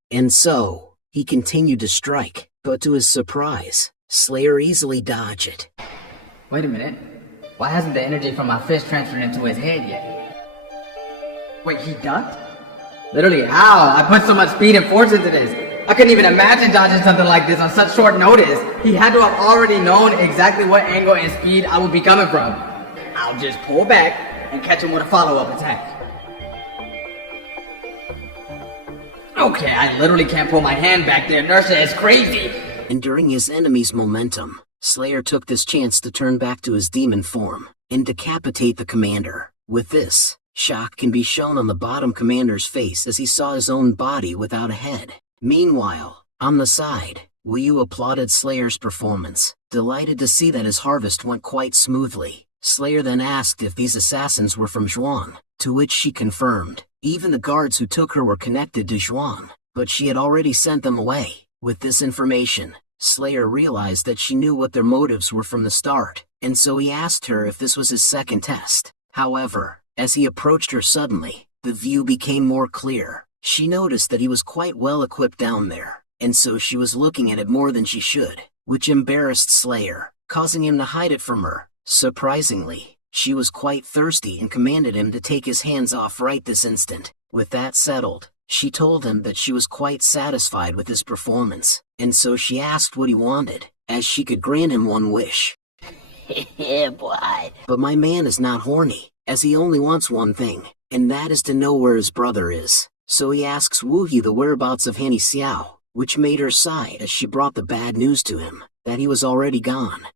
And so, he continued to strike, but to his surprise, Slayer easily dodged it. Wait a minute. Why hasn't the energy from my fist transferred into his head yet? Wait, he ducked? Literally, how? I put so much speed and force into this. I couldn't even imagine dodging something like this on such short notice. He had to have already known exactly what angle and speed I would be coming from. I'll just pull back and catch him with a follow-up attack. Okay, I literally can't pull my hand back. The inertia is crazy. And during his enemy's momentum, Slayer took this chance to turn back to his demon form and decapitate the commander. With this, shock can be shown on the bottom commander's face as he saw his own body without a head. Meanwhile, on the side, Wu Yu applauded Slayer's performance, delighted to see that his harvest went quite smoothly. Slayer then asked if these assassins were from Zhuang, to which she confirmed. Even the guards who took her were connected to Zhuan, but she had already sent them away. With this information, Slayer realized that she knew what their motives were from the start, and so he asked her if this was his second test. However, as he approached her suddenly, the view became more clear. She noticed that he was quite well equipped down there, and so she was looking at it more than she should, which embarrassed Slayer, causing him to hide it from her. Surprisingly, she was quite thirsty and commanded him to take his hands off right this instant. With that settled, she told him that she was quite satisfied with his performance, and so she asked what he wanted, as she could grant him one wish. Yeah, boy. But my man is not horny, as he only wants one thing, and that is to know where his brother is. So he asks Wu He the whereabouts of Hanny Xiao, which made her sigh as she brought the bad news to him, that he was already gone.